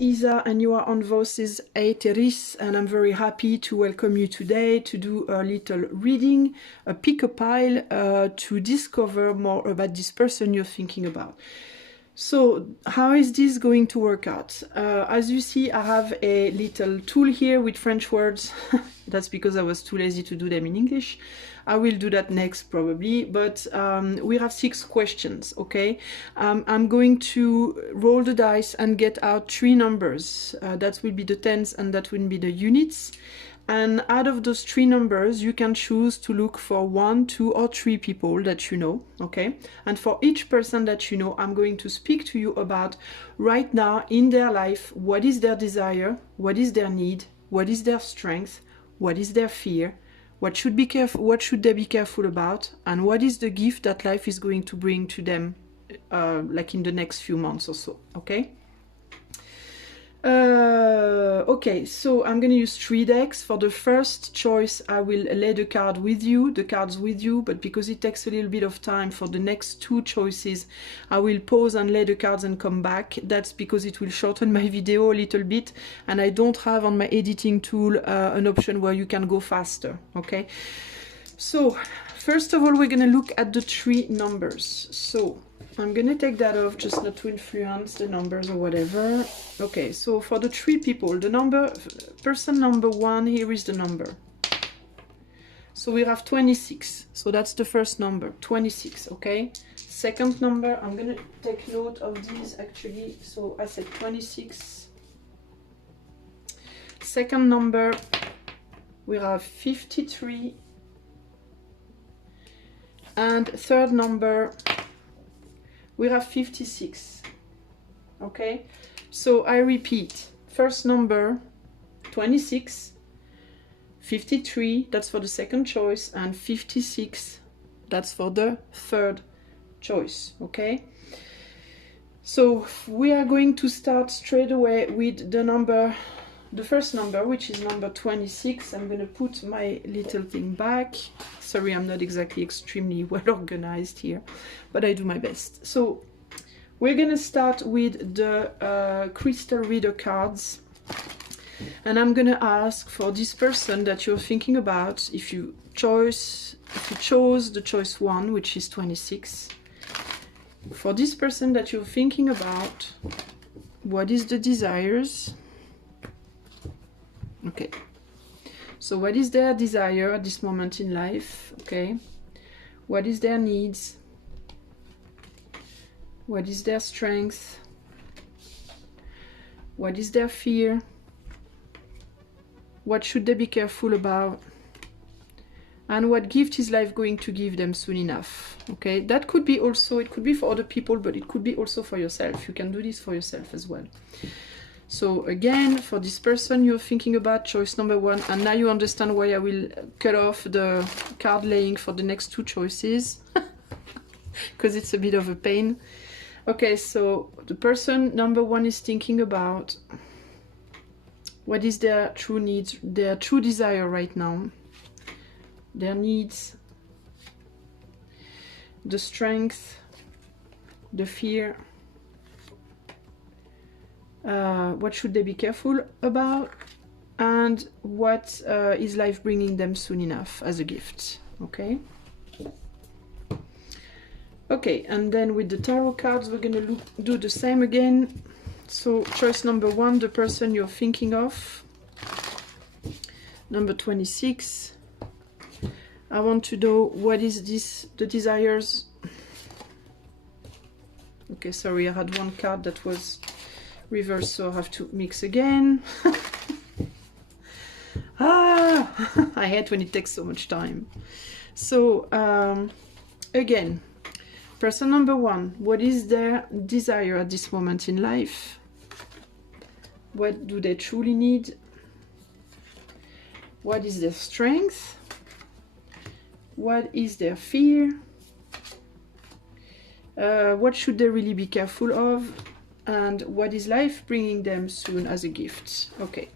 Isa and you are on Voces Aetheris, and I'm very happy to welcome you today to do a little reading, a pick a pile, to discover more about this person you're thinking about. So how is this going to work out? As you see, I have a little tool here with French words. That's because I was too lazy to do them in English. I will do that next probably, but we have 6 questions, okay? I'm going to roll the dice and get out 3 numbers. That will be the tens and that will be the units. And out of those 3 numbers, you can choose to look for 1, 2, or 3 people that you know, okay? And for each person that you know, I'm going to speak to you about right now in their life, what is their desire, what is their need, what is their strength, what is their fear, what should they be careful about, and what is the gift that life is going to bring to them, like in the next few months or so, okay? Okay, so I'm going to use 3 decks. For the first choice, I will lay the cards with you, but because it takes a little bit of time for the next 2 choices, I will pause and lay the cards and come back. That's because it will shorten my video a little bit, and I don't have on my editing tool an option where you can go faster, okay? So, first of all, we're going to look at the 3 numbers. So, I'm going to take that off just not to influence the numbers or whatever. Okay, so for the 3 people, the number, person number 1, here is the number. So we have 26. So that's the first number, 26, okay? Second number, I'm going to take note of these actually. So I said 26. Second number, we have 53. And third number, we have 56, okay? So I repeat, first number, 26, 53, that's for the second choice, and 56, that's for the third choice, okay? So we are going to start straight away with the number, the first number, which is number 26. I'm going to put my little thing back. Sorry, I'm not exactly extremely well organized here, but I do my best. So we're going to start with the crystal reader cards, and I'm going to ask for this person that you're thinking about, if you chose the choice 1, which is 26. For this person that you're thinking about, what is the desires? Okay, so what is their desire at this moment in life? Okay, what is their needs? What is their strength? What is their fear? What should they be careful about? And what gift is life going to give them soon enough? Okay, that could be also, it could be for other people, but it could be also for yourself. You can do this for yourself as well. So again, for this person you're thinking about, choice number 1, and now you understand why I will cut off the card laying for the next 2 choices, because it's a bit of a pain. Okay, so the person number 1 is thinking about what is their true needs, their true desire right now, their needs, the strength, the fear. What should they be careful about, and what is life bringing them soon enough as a gift, okay? Okay, and then with the tarot cards, we're going to do the same again. So choice number 1, the person you're thinking of, number 26. I want to know what is this, the desires. Okay, sorry, I had one card that was reverse, so I have to mix again. I hate when it takes so much time. So again, person number 1, what is their desire at this moment in life? What do they truly need? What is their strength? What is their fear? What should they really be careful of? And what is life bringing them soon as a gift? Okay,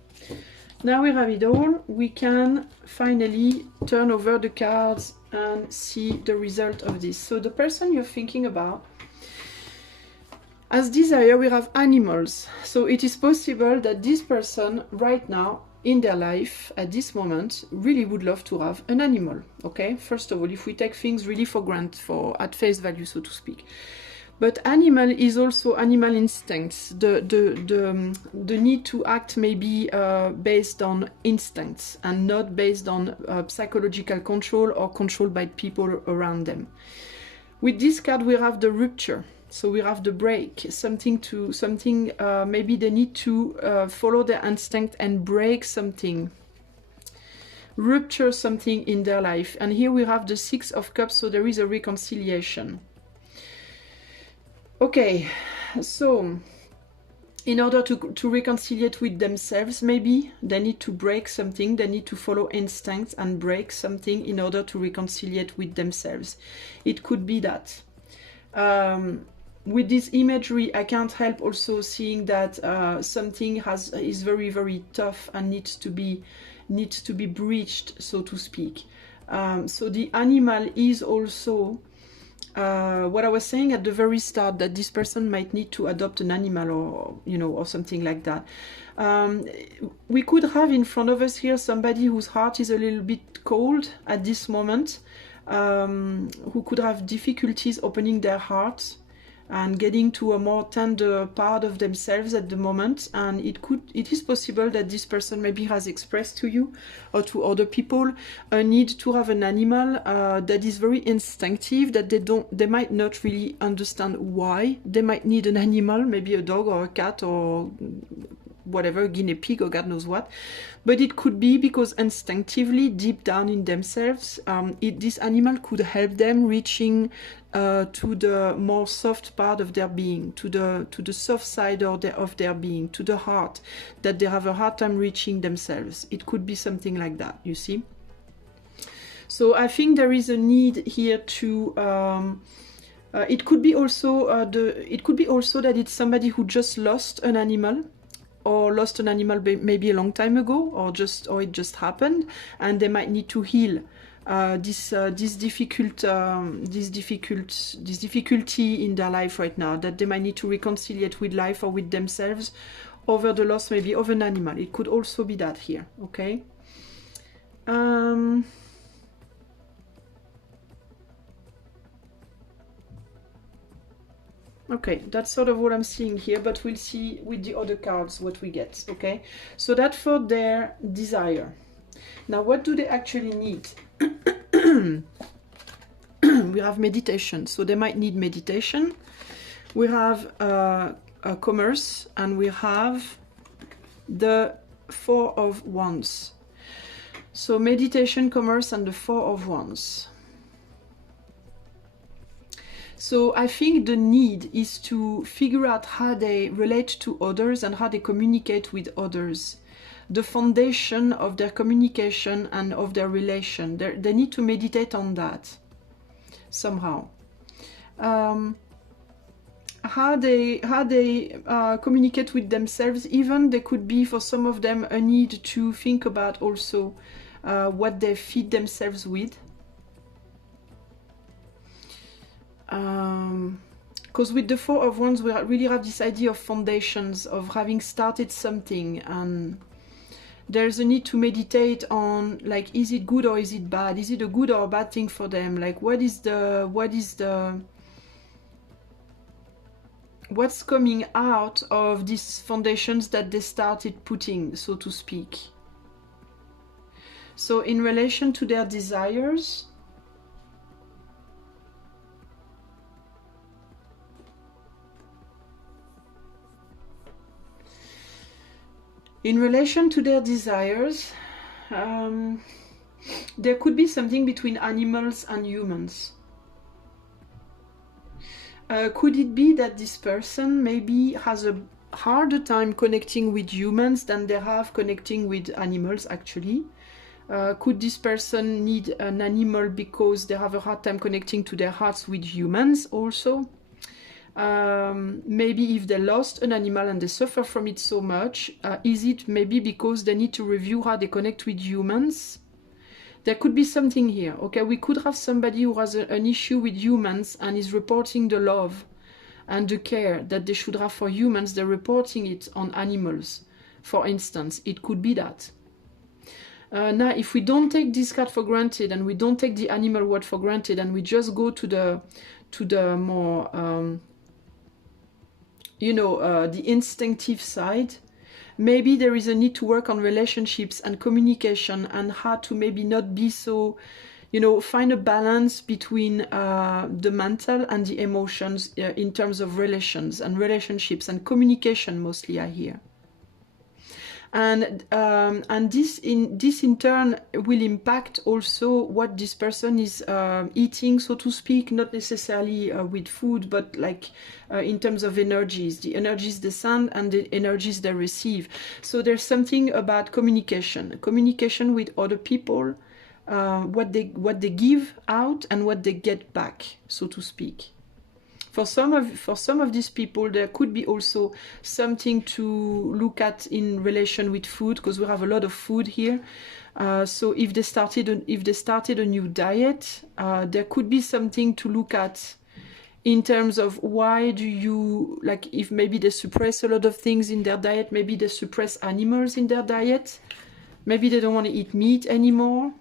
now we have it all. We can finally turn over the cards and see the result of this. So the person you're thinking about, As desire, we have animals. So it is possible that this person right now in their life at this moment really would love to have an animal. Okay, first of all, if we take things really for granted, for at face value, so to speak. But animal is also animal instincts, the need to act maybe based on instincts and not based on psychological control or control by people around them. With this card, we have the rupture. So we have the break, maybe they need to follow their instinct and break something, rupture something in their life. And here we have the Six of Cups, so there is a reconciliation. Okay, so in order to reconciliate with themselves, maybe they need to break something, they need to follow instincts and break something in order to reconciliate with themselves. It could be that. With this imagery, I can't help also seeing that something is very, very tough and needs to be breached, so to speak. So the animal is also what I was saying at the very start, that this person might need to adopt an animal, or or something like that. We could have in front of us here somebody whose heart is a little bit cold at this moment, who could have difficulties opening their heart and getting to a more tender part of themselves at the moment. And it is possible that this person maybe has expressed to you or to other people a need to have an animal that is very instinctive, that they might not really understand why they might need an animal, maybe a dog or a cat or whatever, a guinea pig or God knows what. But it could be because instinctively, deep down in themselves, this animal could help them reaching to the more soft part of their being, to the soft side of their being, to the heart, that they have a hard time reaching themselves. It could be something like that, you see. So I think there is a need here to it could be also that it's somebody who just lost an animal, or lost an animal maybe a long time ago, or it just happened, and they might need to heal this difficulty in their life right now, that they might need to reconcile with life or with themselves over the loss maybe of an animal. It could also be that here, okay? Okay, that's sort of what I'm seeing here, but we'll see with the other cards what we get, okay? So that's for their desire. Now, what do they actually need? We have meditation, so they might need meditation. We have a commerce, and we have the Four of Wands. So meditation, commerce, and the Four of Wands. So I think the need is to figure out how they relate to others and how they communicate with others. The foundation of their communication and of their relation. They need to meditate on that somehow. How they communicate with themselves. Even there could be for some of them a need to think about also what they feed themselves with. Because with the Four of Wands, we really have this idea of foundations, of having started something, and there's a need to meditate on, like, is it good or is it bad? Is it a good or a bad thing for them? Like, what's coming out of these foundations that they started putting, so to speak. So in relation to their desires, there could be something between animals and humans. Could it be that this person maybe has a harder time connecting with humans than they have connecting with animals, actually? Could this person need an animal because they have a hard time connecting to their hearts with humans also? Maybe if they lost an animal and they suffer from it so much, is it maybe because they need to review how they connect with humans? There could be something here, okay? We could have somebody who has an issue with humans and is reporting the love and the care that they should have for humans, they're reporting it on animals. For instance, it could be that. Now, if we don't take this card for granted and we don't take the animal word for granted and we just go to the more, you know, the instinctive side, maybe there is a need to work on relationships and communication and how to maybe not be so, you know, find a balance between the mental and the emotions in terms of relations and relationships and communication mostly, I hear. And this in turn will impact also what this person is eating, so to speak, not necessarily with food, but like in terms of energies, the energies they send and the energies they receive. So there's something about communication with other people, what they give out and what they get back, so to speak. For some of these people, there could be also something to look at in relation with food, because we have a lot of food here. So if they started a new diet, there could be something to look at in terms of why do you, like, if maybe they suppress a lot of things in their diet, maybe they suppress animals in their diet, maybe they don't want to eat meat anymore.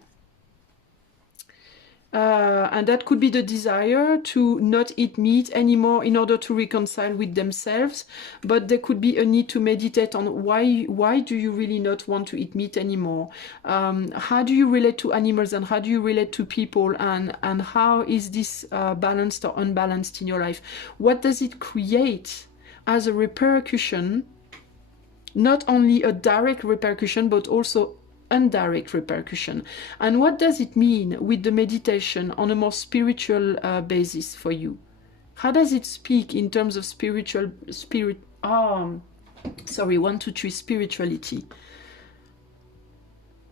And that could be the desire to not eat meat anymore in order to reconcile with themselves. But there could be a need to meditate on why do you really not want to eat meat anymore? How do you relate to animals and how do you relate to people? And how is this balanced or unbalanced in your life? What does it create as a repercussion? Not only a direct repercussion, but also indirect repercussion. And what does it mean with the meditation on a more spiritual basis for you? How does it speak in terms of spirituality?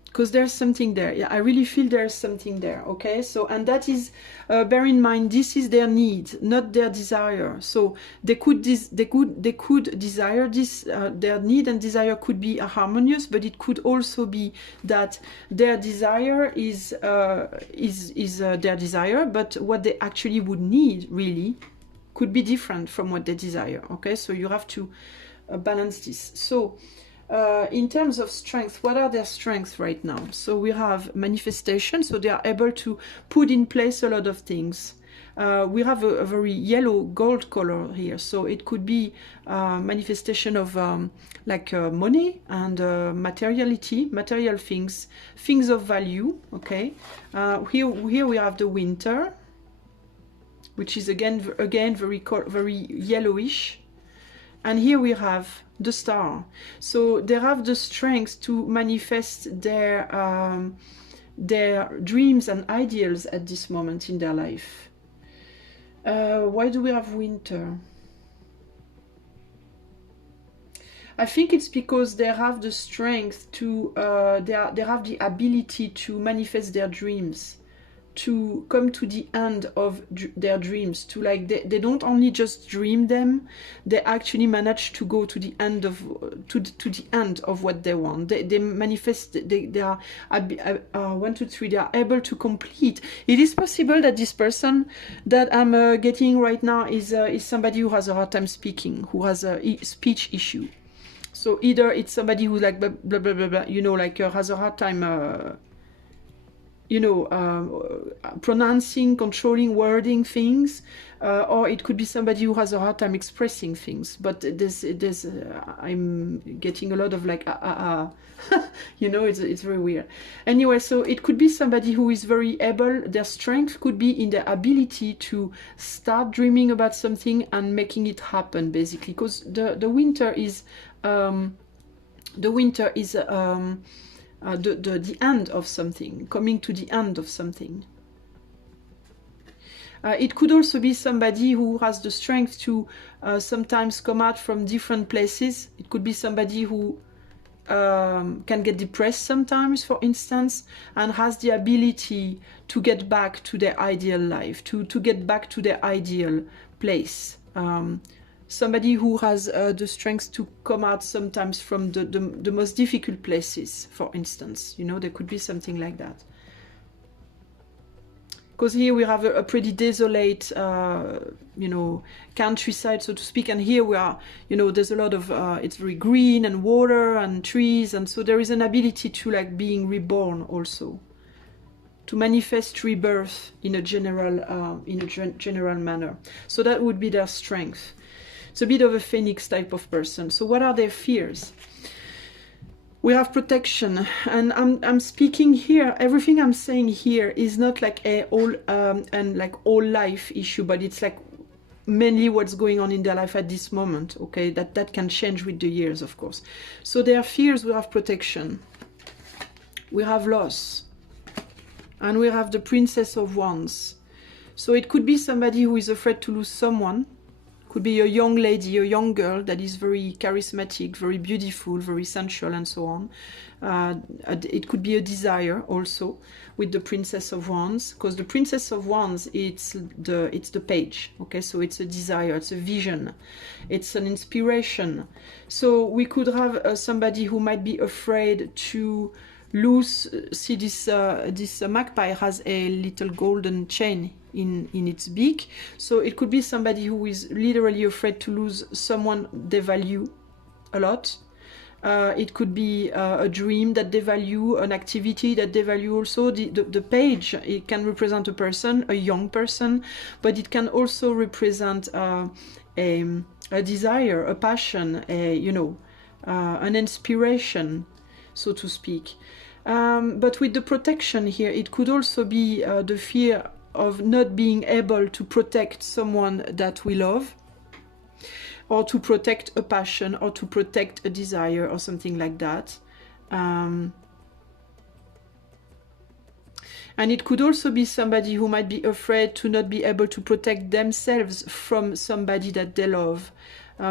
Because there's something there. Yeah, I really feel there's something there. Okay, so, and that is, bear in mind, this is their need, not their desire. So they could desire this. Their need and desire could be harmonious, but it could also be that their desire is their desire, but what they actually would need really could be different from what they desire. Okay, so you have to balance this. So. In terms of strength, what are their strengths right now? So we have manifestation, so they are able to put in place a lot of things. We have a very yellow gold color here, so it could be manifestation of money and material things of value. Okay, here we have the winter, which is again very yellowish. And here we have the star. So they have the strength to manifest their dreams and ideals at this moment in their life. Why do we have winter? I think it's because they have the strength to, they have the ability to manifest their dreams, to come to the end of their dreams, to like they don't only just dream them, they actually manage to go to the end of the end of what they want. They manifest. They are 1, 2, 3. They are able to complete. It is possible that this person that I'm getting right now is somebody who has a hard time speaking, who has a speech issue. So either it's somebody who like blah blah blah blah, you know, like has a hard time. Pronouncing, controlling, wording things, or it could be somebody who has a hard time expressing things. But there's I'm getting a lot of like it's very weird. Anyway, so it could be somebody who is very able. Their strength could be in their ability to start dreaming about something and making it happen, basically. Because the winter is the end of something, coming to the end of something. It could also be somebody who has the strength to sometimes come out from different places. It could be somebody who can get depressed sometimes, for instance, and has the ability to get back to their ideal life, to get back to their ideal place. Somebody who has the strength to come out sometimes from the most difficult places, for instance. You know, there could be something like that. because here we have a pretty desolate, you know, countryside, so to speak, and here we are, you know, there's a lot of, it's very green and water and trees, and so there is an ability to like being reborn also, to manifest rebirth in a general manner. So that would be their strength. It's a bit of a phoenix type of person. So what are their fears? We have protection, and I'm speaking here, everything I'm saying here is not like a all life issue, but it's like mainly what's going on in their life at this moment, okay? That can change with the years, of course. So their fears, we have protection, we have loss, and we have the Princess of Wands. So it could be somebody who is afraid to lose someone. Could be a young lady, a young girl that is very charismatic, very beautiful, very sensual, and so on. It could be a desire also with the Princess of Wands, because the Princess of Wands, it's the page, okay? So it's a desire, it's a vision, it's an inspiration. So we could have somebody who might be afraid to lose. See, this magpie has a little golden chain in its beak, so it could be somebody who is literally afraid to lose someone they value a lot. It could be a dream that they value, an activity that they value also. The page, it can represent a person, a young person, but it can also represent a desire, a passion, you know, an inspiration, so to speak. But with the protection here, it could also be the fear of not being able to protect someone that we love, or to protect a passion, or to protect a desire, or something like that. And it could also be somebody who might be afraid to not be able to protect themselves from somebody that they love,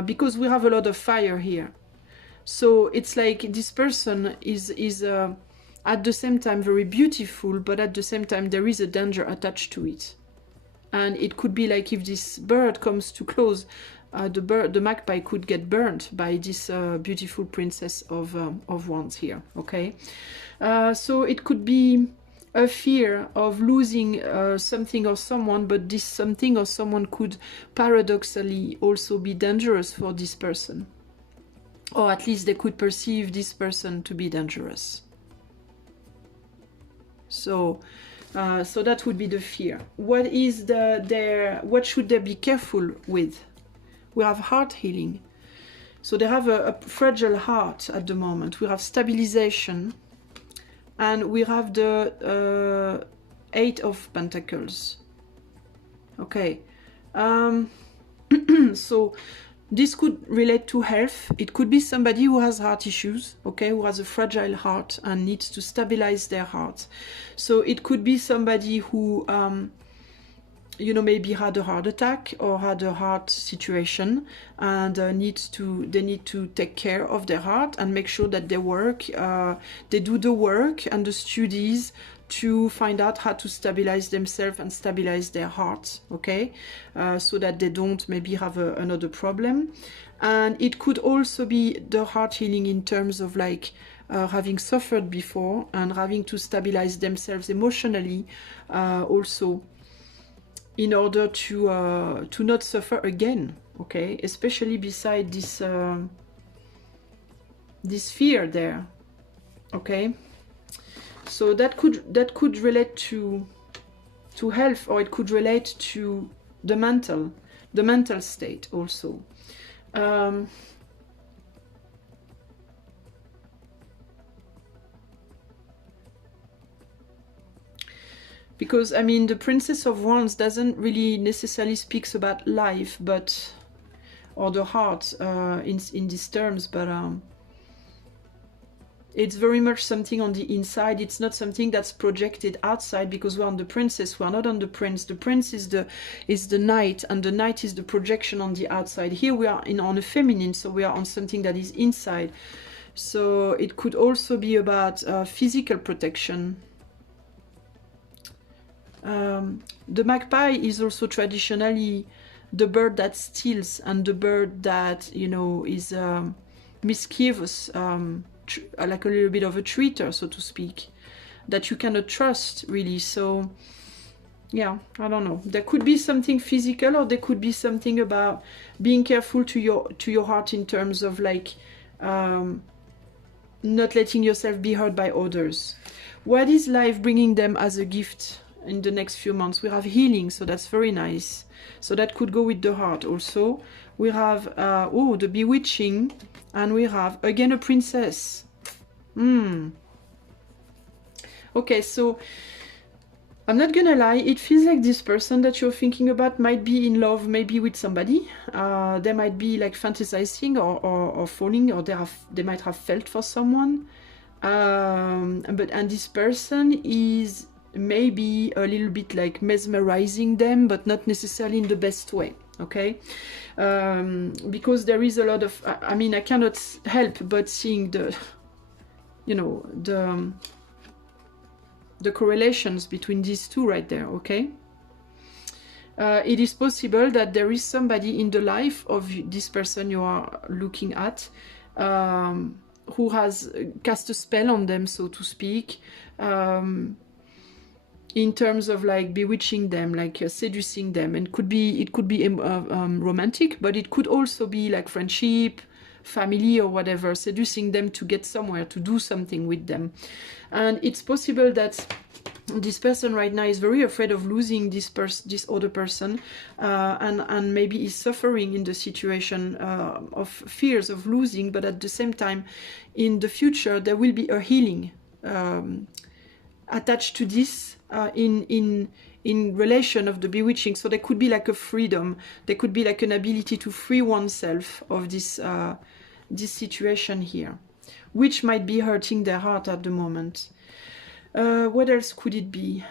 because we have a lot of fire here. So it's like this person is at the same time very beautiful, but at the same time there is a danger attached to it. And it could be like if this bird comes too close, the magpie could get burnt by this beautiful Princess of Wands here, okay? So it could be a fear of losing something or someone, but this something or someone could paradoxically also be dangerous for this person. Or at least they could perceive this person to be dangerous. So that would be the fear. What is what should they be careful with? We have heart healing. So they have a fragile heart at the moment. We have stabilization, and we have the Eight of Pentacles. Okay. So this could relate to health. It could be somebody who has heart issues, okay, who has a fragile heart and needs to stabilize their heart. So it could be somebody who, you know, maybe had a heart attack or had a heart situation, and they need to take care of their heart and make sure that they do the work and the studies to find out how to stabilize themselves and stabilize their heart, okay, so that they don't maybe have another problem. And it could also be the heart healing in terms of like having suffered before and having to stabilize themselves emotionally also, in order to not suffer again, okay, especially beside this this fear there, okay. So that could relate to health, or it could relate to the mental state also. Because I mean, the Princess of Wands doesn't really necessarily speaks about life, but or the heart in these terms, but it's very much something on the inside. It's not something that's projected outside, because we're on the princess, we're not on the prince. The prince is the knight, and the knight is the projection on the outside. Here we are on a feminine, so we are on something that is inside. So it could also be about physical protection. The magpie is also traditionally the bird that steals, and the bird that, you know, is mischievous, like a little bit of a traitor, so to speak, that you cannot trust really. So yeah, I don't know. There could be something physical, or there could be something about being careful to your heart in terms of like not letting yourself be hurt by others. What is life bringing them as a gift in the next few months? We have healing, so that's very nice. So that could go with the heart also. We have the bewitching, and we have again a princess. Okay, so I'm not gonna lie, it feels like this person that you're thinking about might be in love maybe with somebody. They might be like fantasizing or falling, or they might have felt for someone. And this person is maybe a little bit like mesmerizing them, but not necessarily in the best way, okay? Because there is a lot of, I mean, I cannot help but seeing the, you know, the correlations between these two right there, okay? It is possible that there is somebody in the life of this person you are looking at who has cast a spell on them, so to speak, in terms of like bewitching them, like seducing them. And it could be romantic, but it could also be like friendship, family, or whatever, seducing them to get somewhere, to do something with them. And it's possible that this person right now is very afraid of losing this other person, and maybe is suffering in the situation of fears of losing, but at the same time, in the future, there will be a healing attached to this in relation of the bewitching. So there could be like a freedom, there could be like an ability to free oneself of this situation here, which might be hurting their heart at the moment. What else could it be?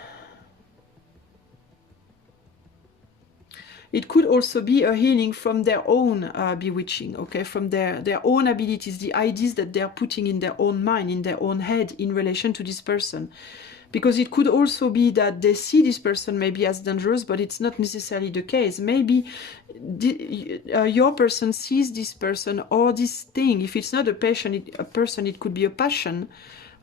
It could also be a healing from their own bewitching, okay, from their own abilities, the ideas that they're putting in their own mind, in their own head in relation to this person. Because it could also be that they see this person maybe as dangerous, but it's not necessarily the case. Maybe your person sees this person or this thing. If it's not a person, it could be a passion.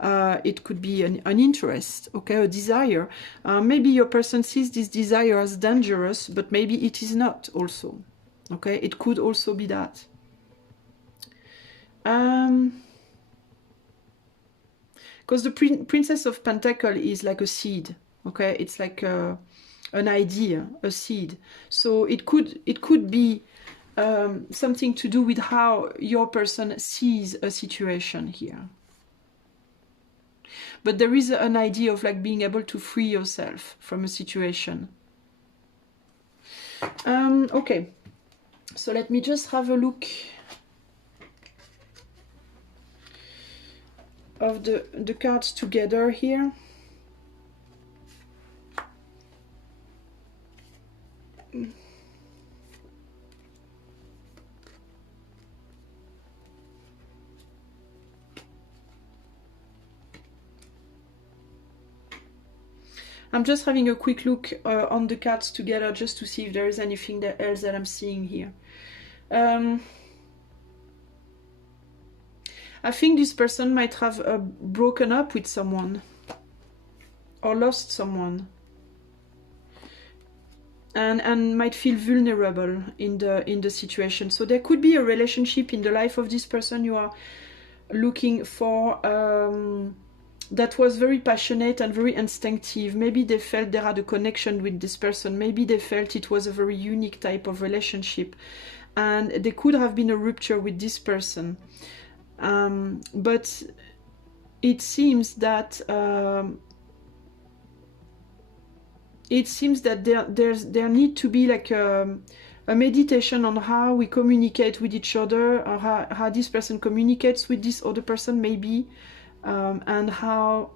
It could be an interest, okay, a desire. Maybe your person sees this desire as dangerous, but maybe it is not also, okay? It could also be that. Because the Princess of Pentacles is like a seed, okay? It's like an idea, a seed. So it could be something to do with how your person sees a situation here. But there is an idea of like being able to free yourself from a situation. Okay, so let me just have a look of the cards together here. I'm just having a quick look on the cards together just to see if there is anything else that I'm seeing here. I think this person might have broken up with someone or lost someone, and might feel vulnerable in the situation. So there could be a relationship in the life of this person you are looking for, that was very passionate and very instinctive. Maybe they felt they had a connection with this person. Maybe they felt it was a very unique type of relationship, and there could have been a rupture with this person. But it seems that there need to be like a meditation on how we communicate with each other, or how this person communicates with this other person, maybe. And how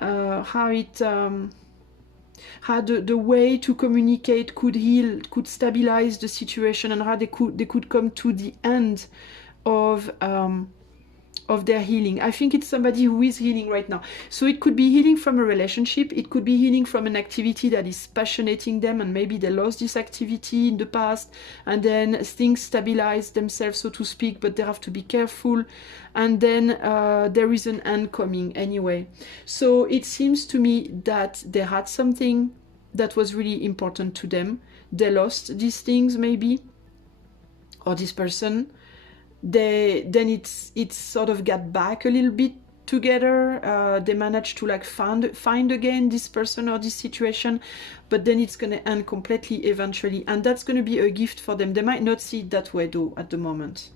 the way to communicate could heal, could stabilize the situation, and how they could come to the end of their healing. I think it's somebody who is healing right now. So it could be healing from a relationship, it could be healing from an activity that is passionating them, and maybe they lost this activity in the past, and then things stabilize themselves, so to speak, but they have to be careful, and then there is an end coming anyway. So it seems to me that they had something that was really important to them. They lost these things maybe, or this person. Then it's sort of got back a little bit together. They managed to like find again this person or this situation, but then it's going to end completely eventually, and that's going to be a gift for them. They might not see it that way though at the moment.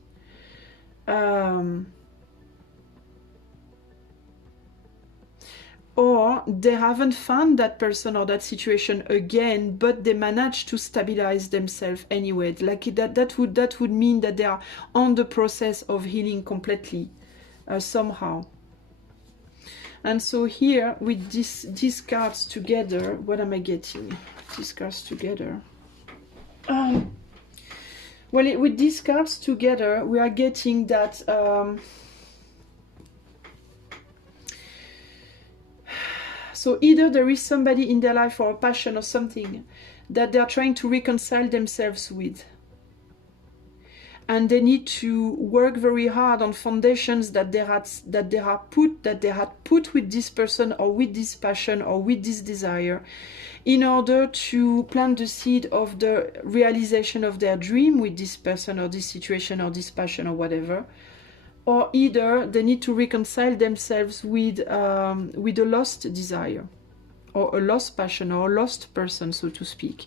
Or they haven't found that person or that situation again, but they managed to stabilize themselves anyway. Like that would mean that they are on the process of healing completely somehow. And so here with these cards together, what am I getting? These cards together. Well, with these cards together, we are getting that so either there is somebody in their life or a passion or something that they are trying to reconcile themselves with. And they need to work very hard on foundations that they had put with this person or with this passion or with this desire, in order to plant the seed of the realization of their dream with this person or this situation or this passion or whatever. Or either they need to reconcile themselves with a lost desire, or a lost passion, or a lost person, so to speak.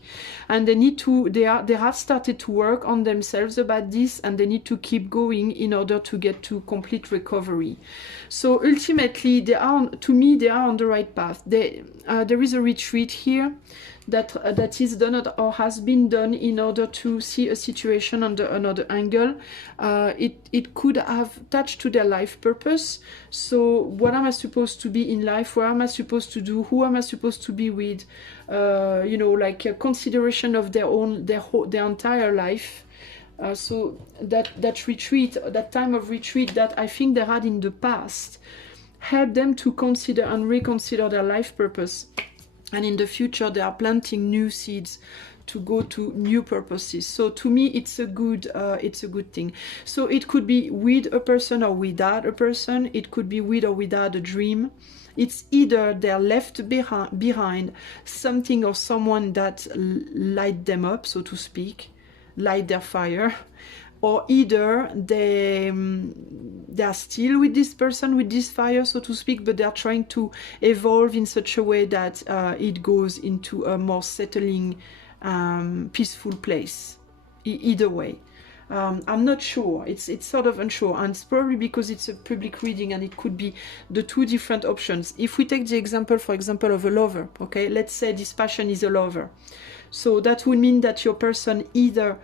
And they have started to work on themselves about this, and they need to keep going in order to get to complete recovery. So ultimately, to me, they are on the right path. There is a retreat here that is done or has been done in order to see a situation under another angle. It could have touched to their life purpose. So what am I supposed to be in life? What am I supposed to do? Who am I supposed to be with? You know, like a consideration of their entire life. So that retreat, that time of retreat that I think they had in the past, helped them to consider and reconsider their life purpose. And in the future, they are planting new seeds to go to new purposes. So to me, it's a good thing. So it could be with a person or without a person. It could be with or without a dream. It's either they're left behind something or someone that light them up, so to speak, light their fire, or either they are still with this person, with this fire, so to speak, but they are trying to evolve in such a way that it goes into a more settling, peaceful place. Either way. I'm not sure. It's sort of unsure, and it's probably because it's a public reading and it could be the two different options. If we take the example, for example, of a lover, okay? Let's say this passion is a lover. So that would mean that your person either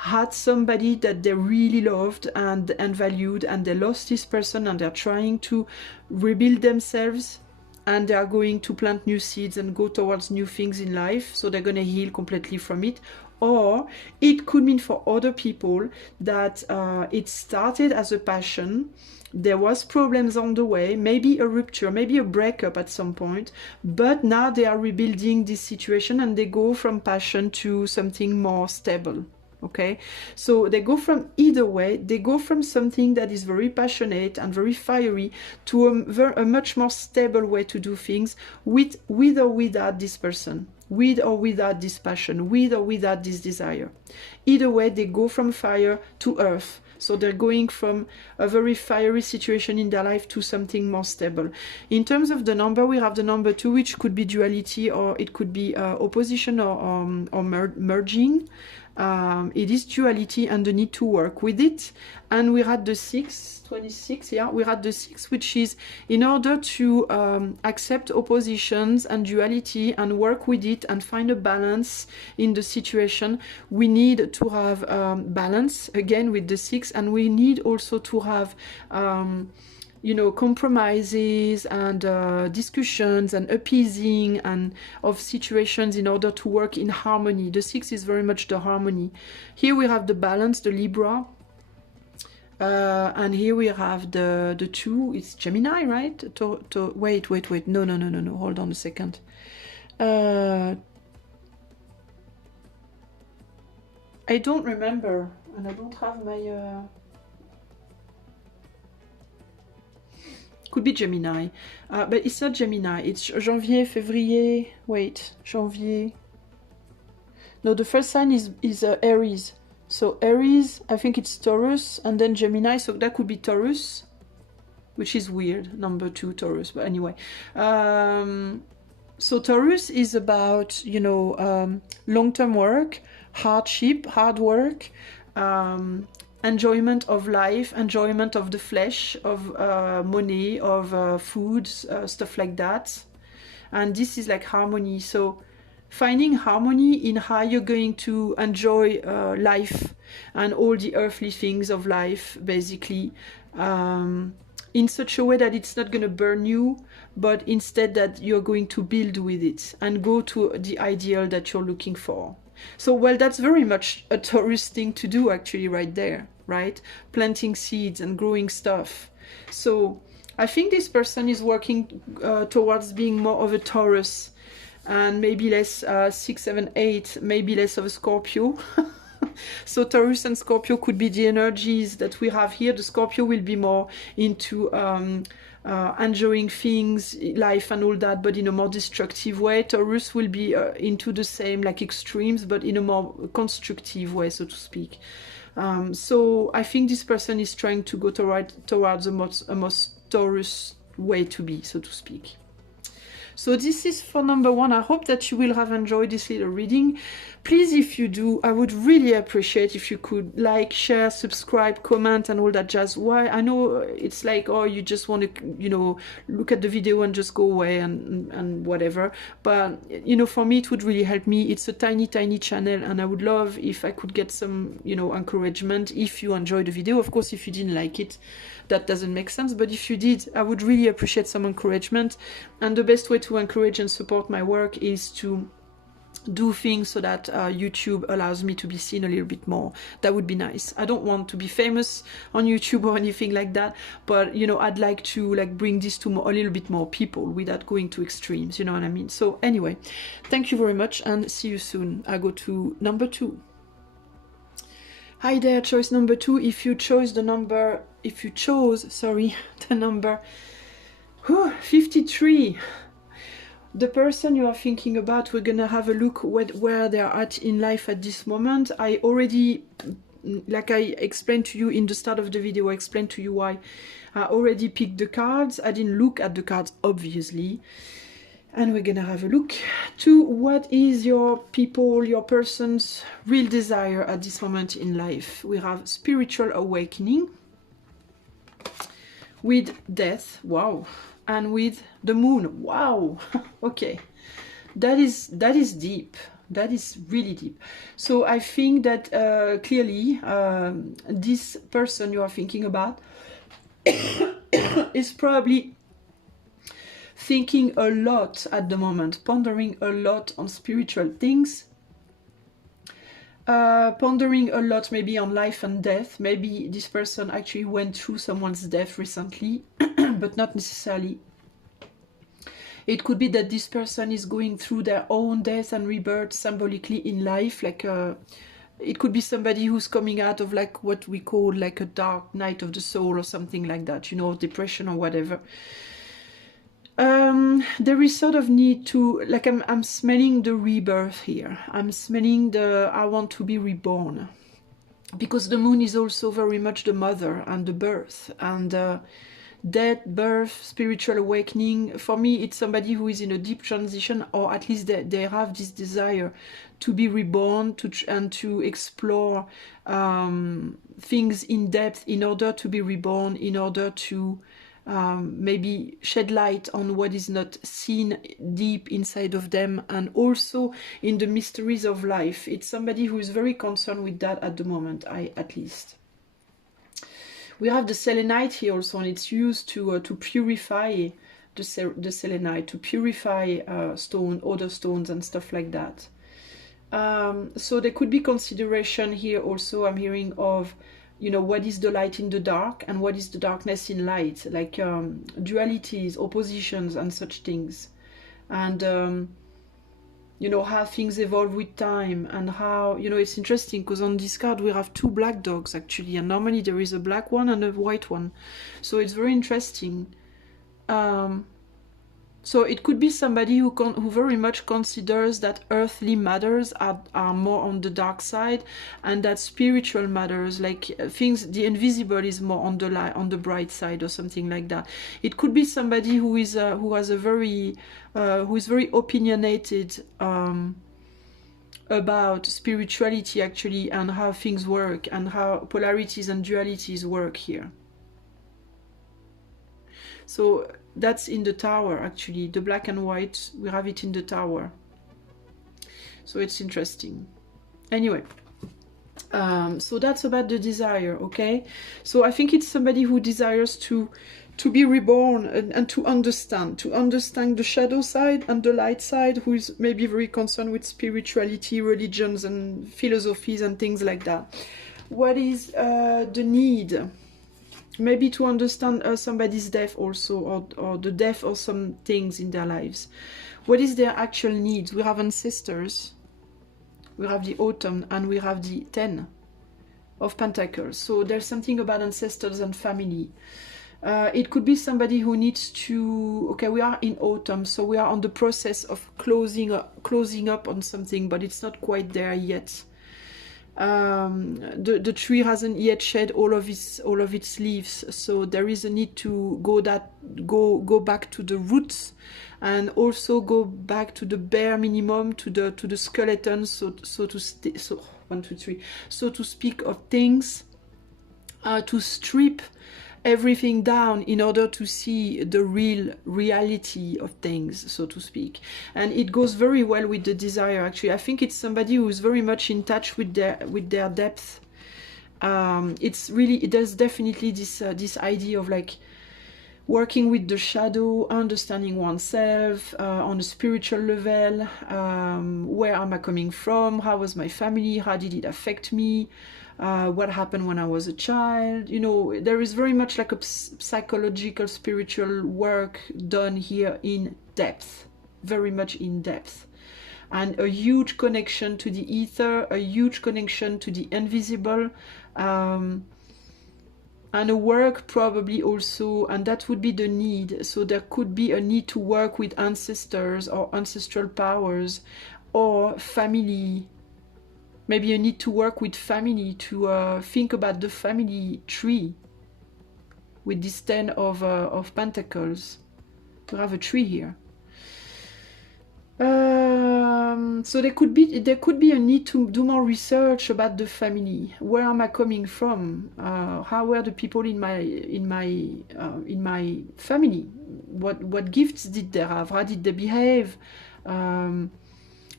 had somebody that they really loved and valued, and they lost this person, and they're trying to rebuild themselves, and they are going to plant new seeds and go towards new things in life, so they're going to heal completely from it. Or it could mean for other people that it started as a passion, there was problems on the way, maybe a rupture, maybe a breakup at some point, but now they are rebuilding this situation and they go from passion to something more stable. Okay, so they go from either way, they go from something that is very passionate and very fiery to a much more stable way to do things, with or without this person, with or without this passion, with or without this desire. Either way, they go from fire to earth. So they're going from a very fiery situation in their life to something more stable. In terms of the number, we have the number 2, which could be duality, or it could be opposition or merging. It is duality and the need to work with it. And we had the 6, 26, yeah, we had the 6, which is in order to accept oppositions and duality and work with it and find a balance in the situation, we need to have balance, again with the 6, and we need also to have you know, compromises and discussions and appeasing and of situations in order to work in harmony. The 6 is very much the harmony. Here we have the balance, the Libra, and here we have the 2. It's Gemini, right? Wait. No. Hold on a second. I don't remember, and I don't have my. Could be Gemini, but it's not Gemini. It's janvier, février. Wait, janvier. No, the first sign is Aries. So Aries, I think it's Taurus, and then Gemini. So that could be Taurus, which is weird. Number 2, Taurus. But anyway, so Taurus is about, you know, long-term work, hardship, hard work. Enjoyment of life, enjoyment of the flesh, of money, of food, stuff like that. And this is like harmony. So finding harmony in how you're going to enjoy life and all the earthly things of life, basically, in such a way that it's not going to burn you, but instead that you're going to build with it and go to the ideal that you're looking for. So, well, that's very much a Taurus thing to do, actually, right there, right? Planting seeds and growing stuff. So I think this person is working towards being more of a Taurus and maybe less 6, 7, 8, maybe less of a Scorpio. So Taurus and Scorpio could be the energies that we have here. The Scorpio will be more into enjoying things, life and all that, but in a more destructive way. Taurus will be into the same, like extremes, but in a more constructive way, so to speak. So I think this person is trying to go towards a most Taurus way to be, so to speak. So this is for number 1. I hope that you will have enjoyed this little reading. Please, if you do, I would really appreciate if you could like, share, subscribe, comment and all that jazz. Why? I know it's like, oh, you just want to, you know, look at the video and just go away and whatever. But, you know, for me, it would really help me. It's a tiny, tiny channel and I would love if I could get some, you know, encouragement if you enjoyed the video. Of course, if you didn't like it, that doesn't make sense. But if you did, I would really appreciate some encouragement. And the best way to encourage and support my work is to do things so that YouTube allows me to be seen a little bit more. That would be nice. I don't want to be famous on YouTube or anything like that, but you know, I'd like to like bring this to a little bit more people without going to extremes, you know what I mean? So anyway, thank you very much and see you soon. I go to number 2. Hi there, choice number 2. If you chose the number, the number 53, the person you are thinking about, we're gonna have a look where they are at in life at this moment. I already, like I explained to you in the start of the video, I explained to you why I already picked the cards. I didn't look at the cards, obviously. And we're gonna have a look to what is your person's real desire at this moment in life. We have spiritual awakening with death, wow, and with the moon, wow. Okay, that is deep. That is really deep. So I think that clearly this person you are thinking about is probably thinking a lot at the moment, pondering a lot on spiritual things, pondering a lot maybe on life and death. Maybe this person actually went through someone's death recently, but not necessarily. It could be that this person is going through their own death and rebirth symbolically in life, like it could be somebody who's coming out of like what we call like a dark night of the soul or something like that, you know, depression or whatever. There is sort of need to, like I'm smelling the rebirth here. I'm smelling the, I want to be reborn. Because the moon is also very much the mother and the birth. And death, birth, spiritual awakening. For me, it's somebody who is in a deep transition, or at least they have this desire to be reborn and to explore things in depth in order to be reborn, in order to maybe shed light on what is not seen deep inside of them, and also in the mysteries of life. It's somebody who is very concerned with that at the moment, at least. We have the selenite here also, and it's used to purify the selenite, to purify other stones and stuff like that. So there could be consideration here also, I'm hearing, of, you know, what is the light in the dark and what is the darkness in light, like dualities, oppositions and such things. And you know, how things evolve with time, and how, you know, it's interesting because on this card we have 2 black dogs actually, and normally there is a black one and a white one. So it's very interesting So it could be somebody who very much considers that earthly matters are more on the dark side, and that spiritual matters, like things, the invisible, is more on the light, on the bright side, or something like that. It could be somebody who is who is very opinionated about spirituality, actually, and how things work, and how polarities and dualities work here. So that's in the tower, actually. The black and white, we have it in the tower. So it's interesting. Anyway, so that's about the desire, okay? So I think it's somebody who desires to be reborn, and to understand the shadow side and the light side, who is maybe very concerned with spirituality, religions, and philosophies, and things like that. What is the need? Maybe to understand somebody's death also, or the death of some things in their lives. What is their actual needs? We have ancestors, we have the autumn, and we have the 10 of Pentacles. So there's something about ancestors and family. It could be somebody who needs to... Okay, we are in autumn, so we are on the process of closing up on something, but it's not quite there yet. The tree hasn't yet shed all of its leaves, so there is a need to go back to the roots, and also go back to the bare minimum, to the skeleton, so to speak, of things, to strip everything down in order to see the real reality of things, so to speak. And it goes very well with the desire, actually. I think it's somebody who is very much in touch with their depth. There's definitely this idea of like working with the shadow, understanding oneself on a spiritual level. Where am I coming from? How was my family? How did it affect me? What happened when I was a child? You know, there is very much like a psychological, spiritual work done here in depth, very much in depth. And a huge connection to the ether, a huge connection to the invisible, and a work probably also, and that would be the need. So there could be a need to work with ancestors or ancestral powers, or family. Maybe you need to work with family, to think about the family tree with this 10 of Pentacles. We have a tree here. So there could be a need to do more research about the family. Where am I coming from? How were the people in my family? What gifts did they have? How did they behave?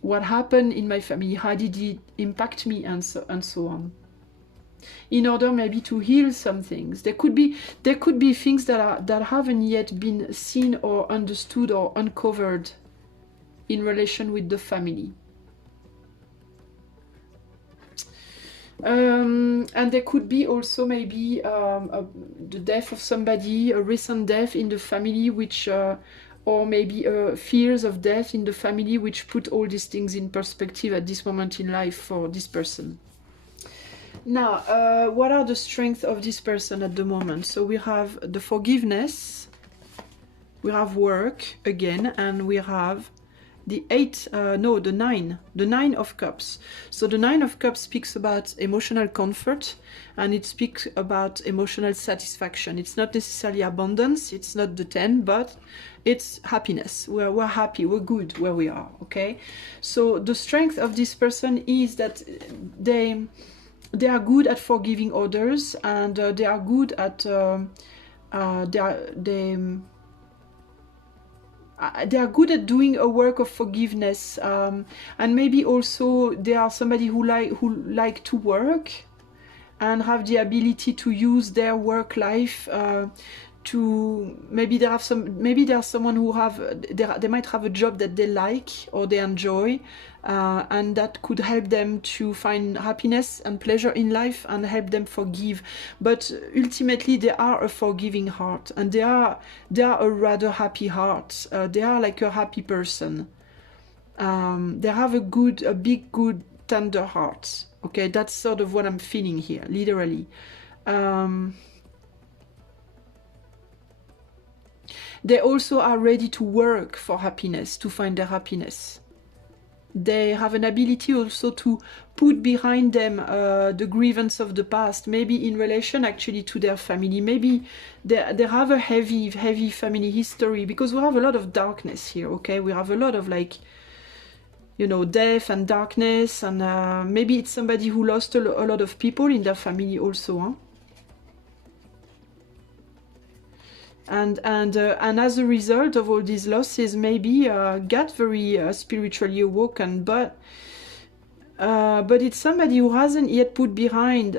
What happened in my family? How did it impact me? And so on. In order maybe to heal some things. There could be things that haven't yet been seen or understood or uncovered in relation with the family. And there could be also maybe the death of somebody, a recent death in the family, which or maybe fears of death in the family, which put all these things in perspective at this moment in life for this person. Now, what are the strengths of this person at the moment? So we have the forgiveness, we have work again, and we have the the 9 of Cups. So the 9 of Cups speaks about emotional comfort, and it speaks about emotional satisfaction. It's not necessarily abundance, it's not the 10, but it's happiness. We're happy, we're good where we are, okay? So the strength of this person is that they are good at forgiving others, and they are good at they are good at doing a work of forgiveness, and maybe also they are somebody who like to work and have the ability to use their work life to maybe there's someone who they might have a job that they like or they enjoy, and that could help them to find happiness and pleasure in life and help them forgive. But ultimately they are a forgiving heart, and they are a rather happy heart. They are like a happy person. They have a big good tender heart. Okay, that's sort of what I'm feeling here, literally. They also are ready to work for happiness, to find their happiness. They have an ability also to put behind them the grievance of the past, maybe in relation actually to their family. Maybe they have a heavy family history, because we have a lot of darkness here, okay? We have a lot of, like, you know, death and darkness, and maybe it's somebody who lost a lot of people in their family also, huh? And as a result of all these losses, maybe got very spiritually awoken, but it's somebody who hasn't yet put behind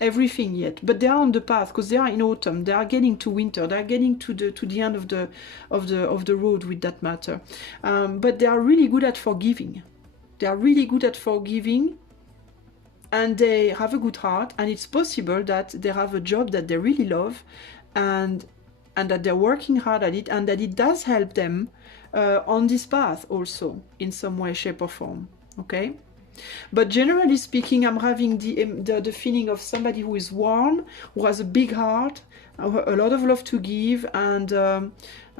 everything yet. But they are on the path, because they are in autumn. They are getting to winter. They are getting to the end of the road with that matter. But they are really good at forgiving. They are really good at forgiving, and they have a good heart. And it's possible that they have a job that they really love, and that they're working hard at it, and that it does help them on this path also in some way, shape or form, okay? But generally speaking, I'm having the feeling of somebody who is warm, who has a big heart, a lot of love to give, and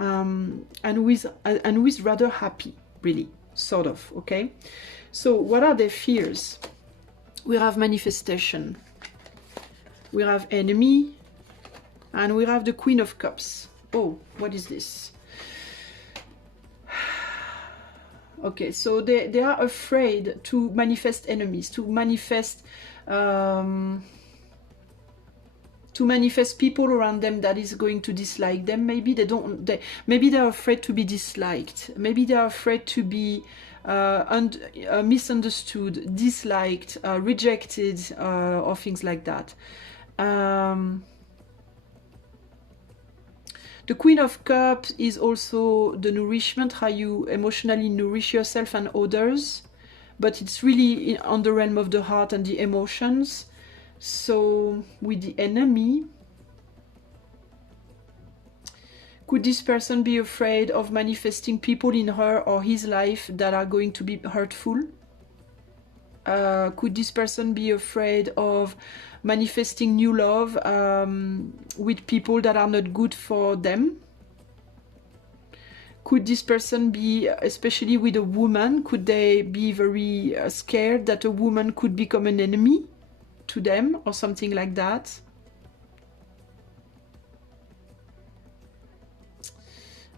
who is rather happy, really, sort of, okay? So what are their fears? We have manifestation, we have enemy, and we have the Queen of Cups. Oh, what is this? Okay, so they are afraid to manifest enemies, to manifest people around them that is going to dislike them. Maybe maybe they're afraid to be disliked. Maybe they're afraid to be misunderstood, disliked, rejected, or things like that. The Queen of Cups is also the nourishment, how you emotionally nourish yourself and others, but it's really on the realm of the heart and the emotions. So with the enemy, could this person be afraid of manifesting people in her or his life that are going to be hurtful? Could this person be afraid of manifesting new love with people that are not good for them? Could this person be, especially with a woman, could they be very scared that a woman could become an enemy to them or something like that?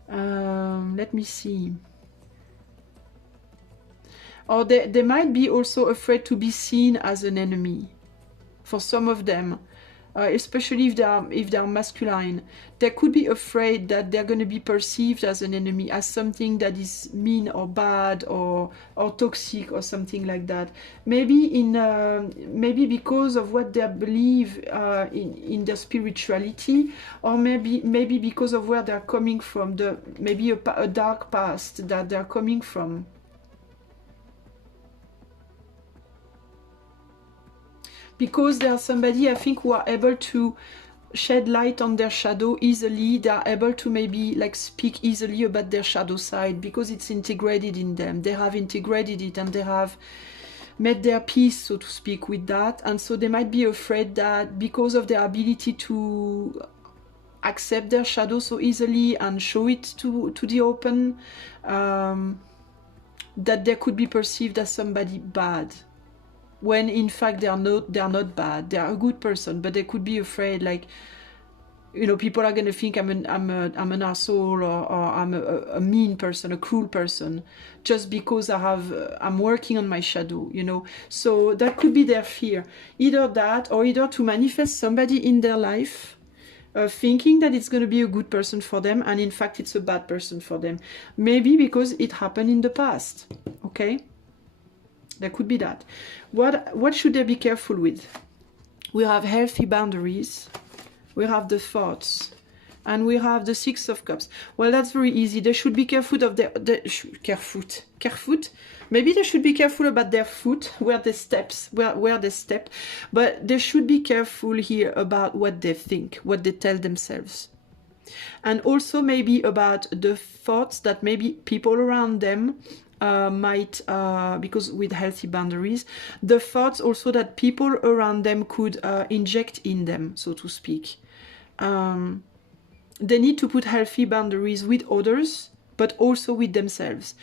Let me see. Or they might be also afraid to be seen as an enemy. For some of them, especially if they are masculine, they could be afraid that they're going to be perceived as an enemy, as something that is mean or bad or toxic or something like that. Maybe maybe because of what they believe in their spirituality, or maybe because of where they're coming from, maybe a dark past that they're coming from. Because they are somebody, I think, who are able to shed light on their shadow easily. They are able to maybe like speak easily about their shadow side, because it's integrated in them. They have integrated it, and they have made their peace, so to speak, with that. And so they might be afraid that because of their ability to accept their shadow so easily and show it to the open, that they could be perceived as somebody bad, when in fact they are not bad. They are a good person, but they could be afraid, like, you know, people are going to think I'm an asshole, or I'm a mean person, a cruel person, just because I'm working on my shadow, you know. So that could be their fear, either that, or either to manifest somebody in their life, thinking that it's going to be a good person for them, and in fact it's a bad person for them. Maybe because it happened in the past, okay? There could be that. What should they be careful with? We have healthy boundaries, we have the thoughts, and we have the Six of Cups. Well, that's very easy. They should be careful of careful. Maybe they should be careful about their foot, where they step, but they should be careful here about what they think, what they tell themselves. And also maybe about the thoughts that maybe people around them might, because with healthy boundaries, the thoughts also that people around them could inject in them, so to speak. they need to put healthy boundaries with others, but also with themselves.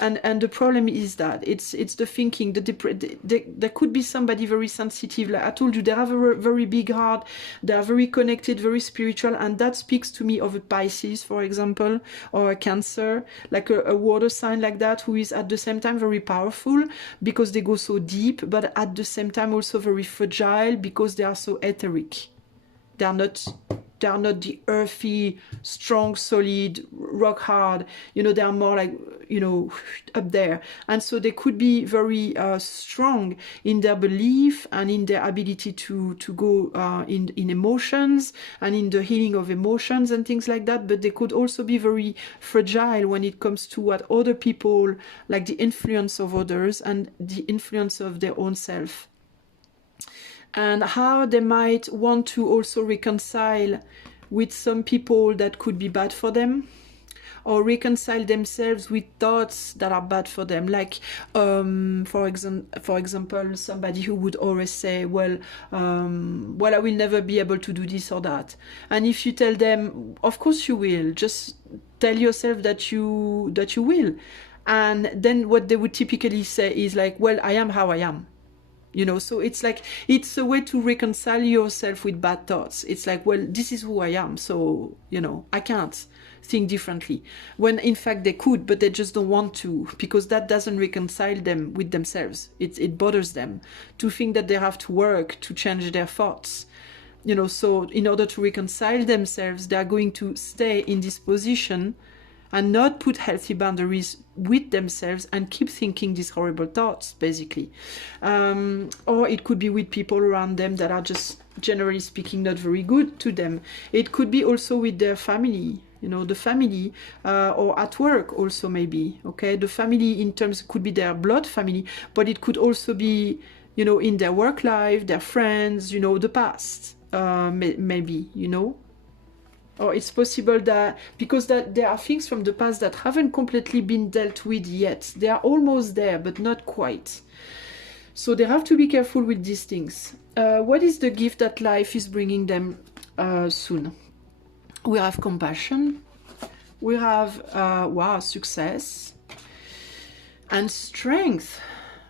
And the problem is that it's the thinking, there could be somebody very sensitive, like I told you, they have a very big heart, they are very connected, very spiritual, and that speaks to me of a Pisces, for example, or a Cancer, like a water sign like that, who is at the same time very powerful because they go so deep, but at the same time also very fragile because they are so etheric. They are not the earthy, strong, solid, rock hard. You know, they are more like, you know, up there. And so they could be very strong in their belief and in their ability to go in emotions and in the healing of emotions and things like that. But they could also be very fragile when it comes to what other people, like the influence of others and the influence of their own self. And how they might want to also reconcile with some people that could be bad for them, or reconcile themselves with thoughts that are bad for them. Like, for example, somebody who would always say, well, I will never be able to do this or that. And if you tell them, of course you will, just tell yourself that you will. And then what they would typically say is like, well, I am how I am. You know, so it's like, it's a way to reconcile yourself with bad thoughts. It's like, well, this is who I am, so, you know, I can't think differently. When in fact they could, but they just don't want to, because that doesn't reconcile them with themselves. It bothers them to think that they have to work to change their thoughts. You know, so in order to reconcile themselves, they are going to stay in this position and not put healthy boundaries with themselves and keep thinking these horrible thoughts, basically. Or it could be with people around them that are just, generally speaking, not very good to them. It could be also with their family, you know, the family, or at work also maybe, okay? The family in terms could be their blood family, but it could also be, you know, in their work life, their friends, you know, the past, maybe, you know? Or it's possible that, because that there are things from the past that haven't completely been dealt with yet. They are almost there, but not quite. So they have to be careful with these things. What is the gift that life is bringing them soon? We have compassion. We have, wow, success. And strength.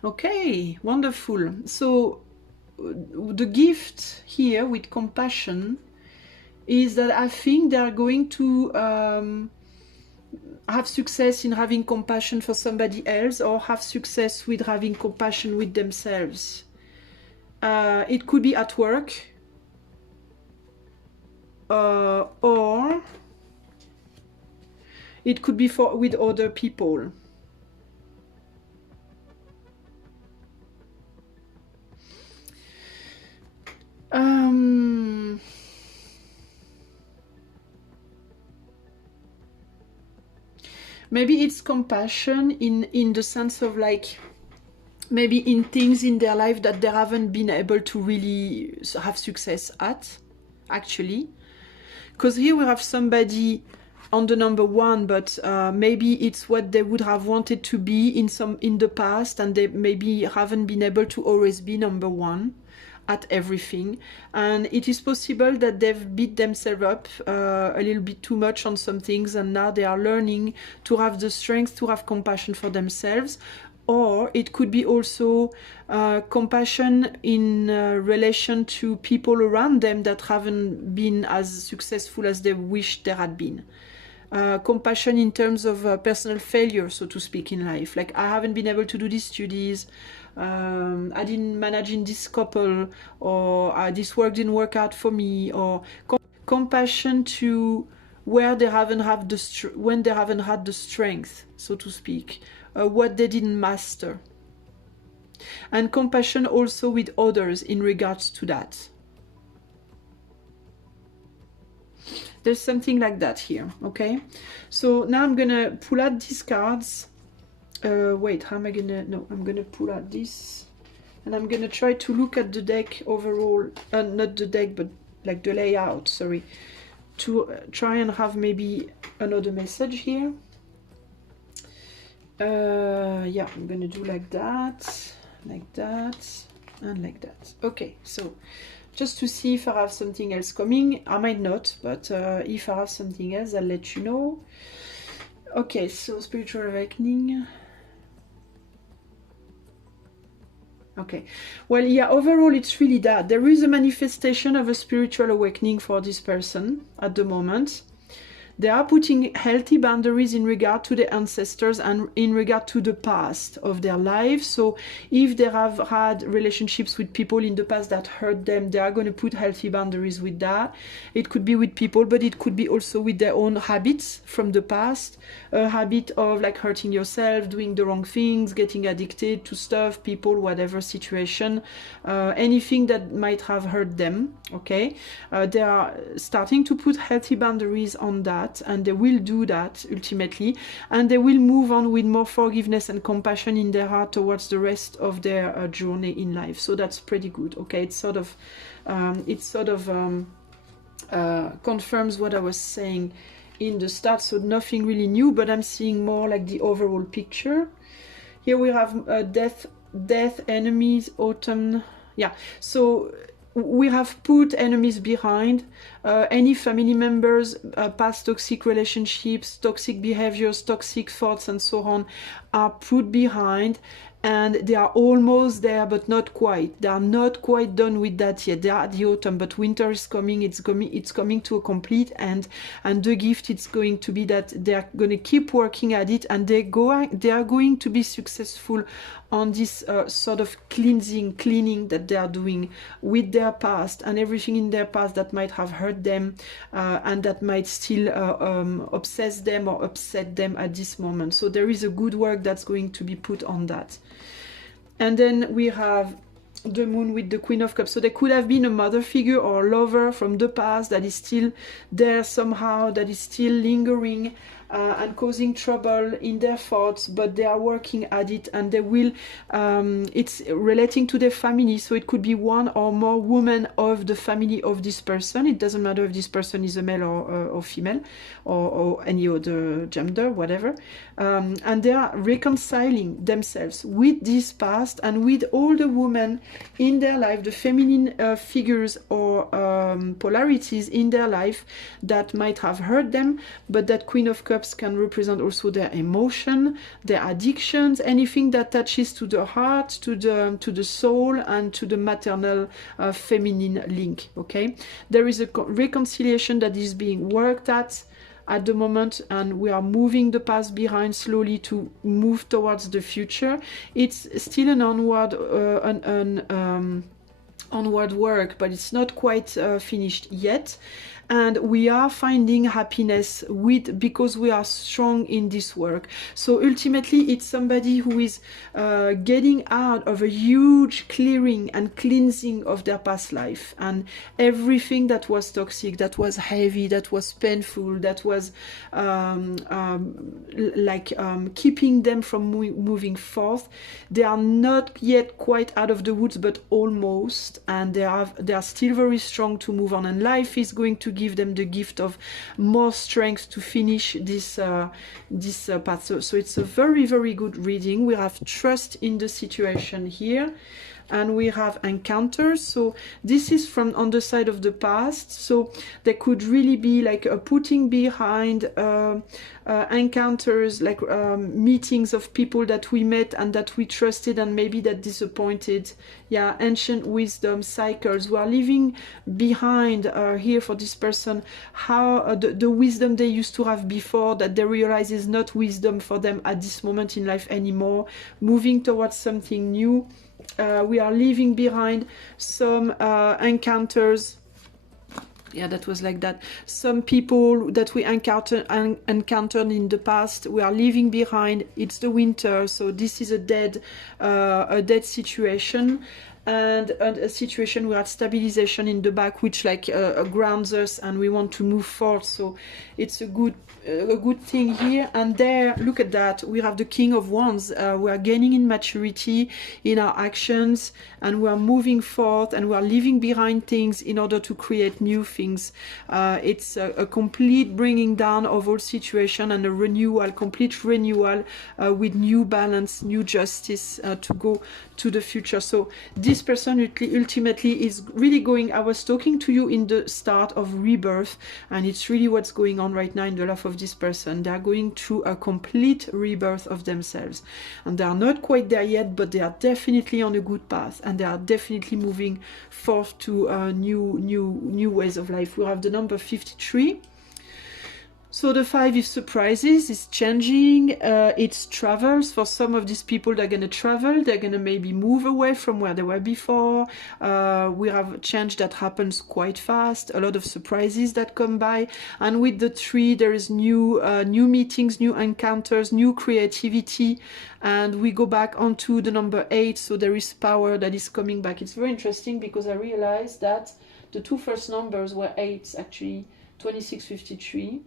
Okay, wonderful. So the gift here with compassion is that I think they are going to have success in having compassion for somebody else, or have success with having compassion with themselves. It could be at work, or it could be with other people. Maybe it's compassion in the sense of like, maybe in things in their life that they haven't been able to really have success at, actually. Because here we have somebody on the number one, but maybe it's what they would have wanted to be in the past, and they maybe haven't been able to always be number one at everything. And it is possible that they've beat themselves up a little bit too much on some things, and now they are learning to have the strength to have compassion for themselves. Or it could be also compassion in relation to people around them that haven't been as successful as they wished they had been. Compassion in terms of personal failure, so to speak, in life. Like, I haven't been able to do these studies, I didn't manage in this couple, or this work didn't work out for me, or compassion to where they haven't had when they haven't had the strength, so to speak, what they didn't master. And compassion also with others in regards to that. There's something like that here, okay? So now I'm gonna pull out these cards. Wait, how am I gonna... No, I'm gonna pull out this. And I'm gonna try to look at the deck overall. Not the deck, but like the layout, sorry. To try and have maybe another message here. Yeah, I'm gonna do like that. Like that. and like that. Okay, so just to see if I have something else coming. I might not, but if I have something else, I'll let you know. Okay, so spiritual awakening. Okay, well, yeah, overall it's really that. There is a manifestation of a spiritual awakening for this person at the moment. They are putting healthy boundaries in regard to the ancestors and in regard to the past of their lives. So if they have had relationships with people in the past that hurt them, they are going to put healthy boundaries with that. It could be with people, but it could be also with their own habits from the past. A habit of like hurting yourself, doing the wrong things, getting addicted to stuff, people, whatever situation, anything that might have hurt them. Okay, they are starting to put healthy boundaries on that. And they will do that ultimately, and they will move on with more forgiveness and compassion in their heart towards the rest of their journey in life. So that's pretty good. Okay, it sort of confirms what I was saying in the start. So nothing really new, but I'm seeing more like the overall picture. Here we have death, enemies, autumn. Yeah, so we have put enemies behind. Any family members, past toxic relationships, toxic behaviors, toxic thoughts, and so on are put behind, and they are almost there, but not quite. They are not quite done with that yet. They are at the autumn, but winter is coming. It's coming to a complete end, and the gift is going to be that they are going to keep working at it, and they are going to be successful on this sort of cleaning that they are doing with their past and everything in their past that might have hurt them and that might still obsess them or upset them at this moment. So there is a good work that's going to be put on that. And then we have the moon with the Queen of Cups. So there could have been a mother figure or a lover from the past that is still there somehow, that is still lingering and causing trouble in their thoughts, but they are working at it, and they will it's relating to their family. So it could be one or more women of the family of this person. It doesn't matter if this person is a male or female or any other gender, whatever, and they are reconciling themselves with this past and with all the women in their life, the feminine figures or polarities in their life that might have hurt them, but that Queen of Cups can represent also their emotion, their addictions, anything that touches to the heart, to the soul, and to the maternal feminine link. Okay, there is a reconciliation that is being worked at the moment, and we are moving the past behind slowly to move towards the future. It's still an onward onward work, but it's not quite finished yet. And we are finding happiness because we are strong in this work. So ultimately it's somebody who is getting out of a huge clearing and cleansing of their past life, and everything that was toxic, that was heavy, that was painful, that was keeping them from moving forth. They are not yet quite out of the woods, but almost, and they are still very strong to move on, and life is going to give them the gift of more strength to finish this path. So it's a very, very good reading. We have trust in the situation here, and we have encounters. So this is from on the side of the past. So there could really be like a putting behind encounters, like meetings of people that we met and that we trusted and maybe that disappointed. Yeah, ancient wisdom cycles. We are leaving behind here for this person how the wisdom they used to have before, that they realize is not wisdom for them at this moment in life anymore, moving towards something new. We are leaving behind some encounters. Yeah, that was like that. Some people that we encountered in the past, we are leaving behind. It's the winter, so this is a dead situation, and a situation we had stabilization in the back, which like grounds us, and we want to move forward. So it's a good thing here. And there, look at that, we have the King of Wands. We are gaining in maturity in our actions, and we are moving forth, and we are leaving behind things in order to create new things. It's a complete bringing down of all situation and a renewal, complete renewal with new balance, new justice to go to the future. So this this person ultimately is really going, I was talking to you in the start of rebirth, and it's really what's going on right now in the life of this person. They are going through a complete rebirth of themselves, and they are not quite there yet, but they are definitely on a good path, and they are definitely moving forth to new ways of life. We have the number 53. So the 5 is surprises, it's changing, it's travels. For some of these people, they're going to travel, they're going to maybe move away from where they were before. We have a change that happens quite fast, a lot of surprises that come by. And with the 3, there is new meetings, new encounters, new creativity. And we go back onto the number 8, so there is power that is coming back. It's very interesting because I realized that the 2 first numbers were 8s, actually, 2653.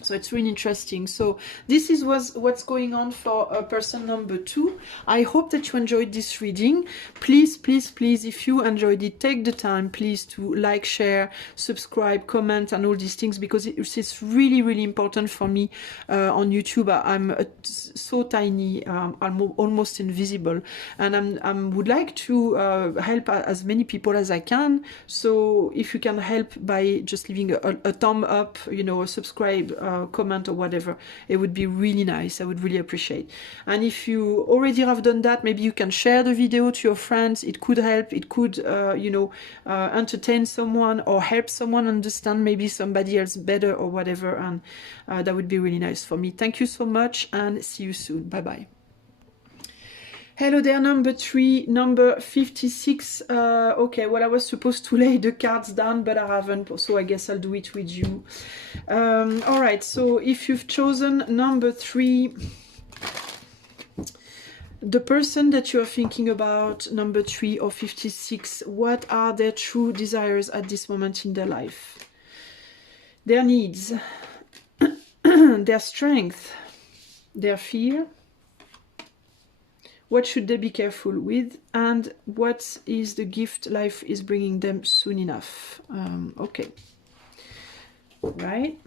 So it's really interesting. So this is what's going on for person number 2. I hope that you enjoyed this reading. Please, please, please, if you enjoyed it, take the time, please, to like, share, subscribe, comment, and all these things, because it's really, really important for me on YouTube. I'm so tiny, I'm almost invisible, and I would like to help as many people as I can. So if you can help by just leaving a thumb up, you know, subscribe, comment or whatever, it would be really nice. I would really appreciate. And if you already have done that, maybe you can share the video to your friends. It could help, it could you know, entertain someone or help someone understand maybe somebody else better or whatever, and that would be really nice for me. Thank you so much, and see you soon. Bye bye. Hello there, number 3, number 56. Okay, well, I was supposed to lay the cards down, but I haven't, so I guess I'll do it with you. All right, so if you've chosen number 3, the person that you're thinking about, number 3 or 56, what are their true desires at this moment in their life? Their needs, their strength, their fear. What should they be careful with, and what is the gift life is bringing them soon enough? Okay, right.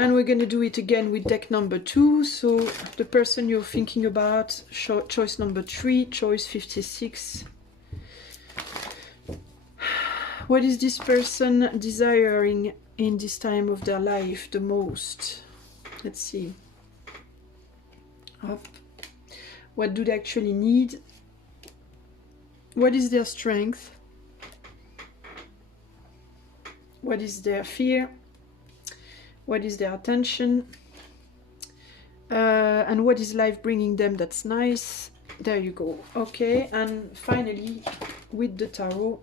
And we're going to do it again with deck number 2. So the person you're thinking about, choice number 3, choice 56. What is this person desiring in this time of their life the most? Let's see. Up. What do they actually need? What is their strength? What is their fear? What is their attention? And what is life bringing them that's nice? There you go. Okay, and finally, with the tarot.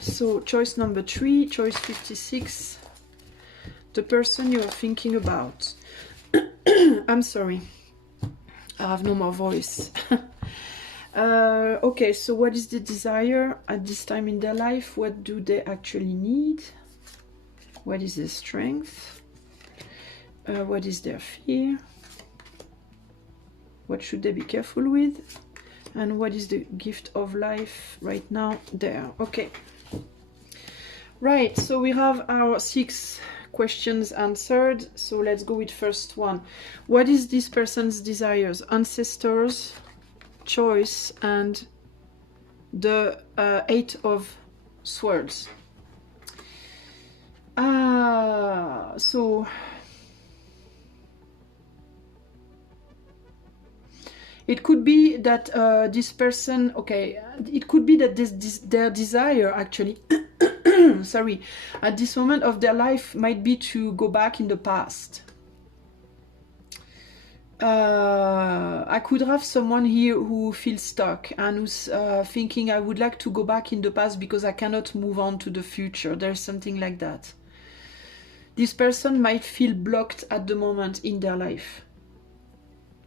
So, choice number 3, choice 56. The person you are thinking about. I'm sorry, I have no more voice. Okay, so what is the desire at this time in their life? What do they actually need? What is their strength? What is their fear? What should they be careful with? And what is the gift of life right now? There. Okay. Right, so we have our 6 questions answered. So let's go with first one. What is this person's desires? Ancestors, choice, and the 8 of swords. So it could be that this person, okay, it could be that their desire actually sorry, at this moment of their life might be to go back in the past. I could have someone here who feels stuck and who's thinking, I would like to go back in the past because I cannot move on to the future. There's something like that. This person might feel blocked at the moment in their life,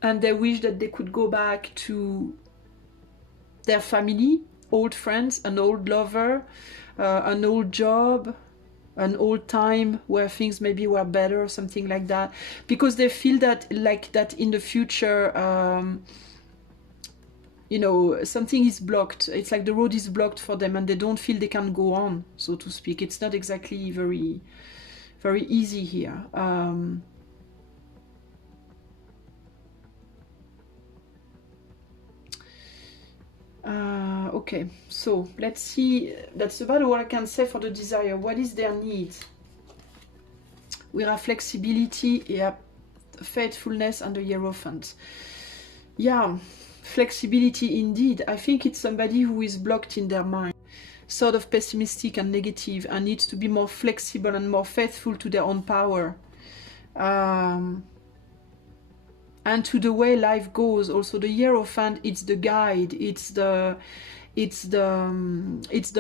and they wish that they could go back to their family, old friends, an old lover, an old job, an old time where things maybe were better or something like that, because they feel that like that in the future, you know, something is blocked. It's like the road is blocked for them and they don't feel they can go on, so to speak. It's not exactly very easy here. Okay, so let's see. That's about what I can say for the desire. What is their need? We have flexibility, yeah, faithfulness, and the Hierophant. Yeah, flexibility indeed. I think it's somebody who is blocked in their mind, sort of pessimistic and negative, and needs to be more flexible and more faithful to their own power. And to the way life goes. Also the Hierophant, it's the guide, it's the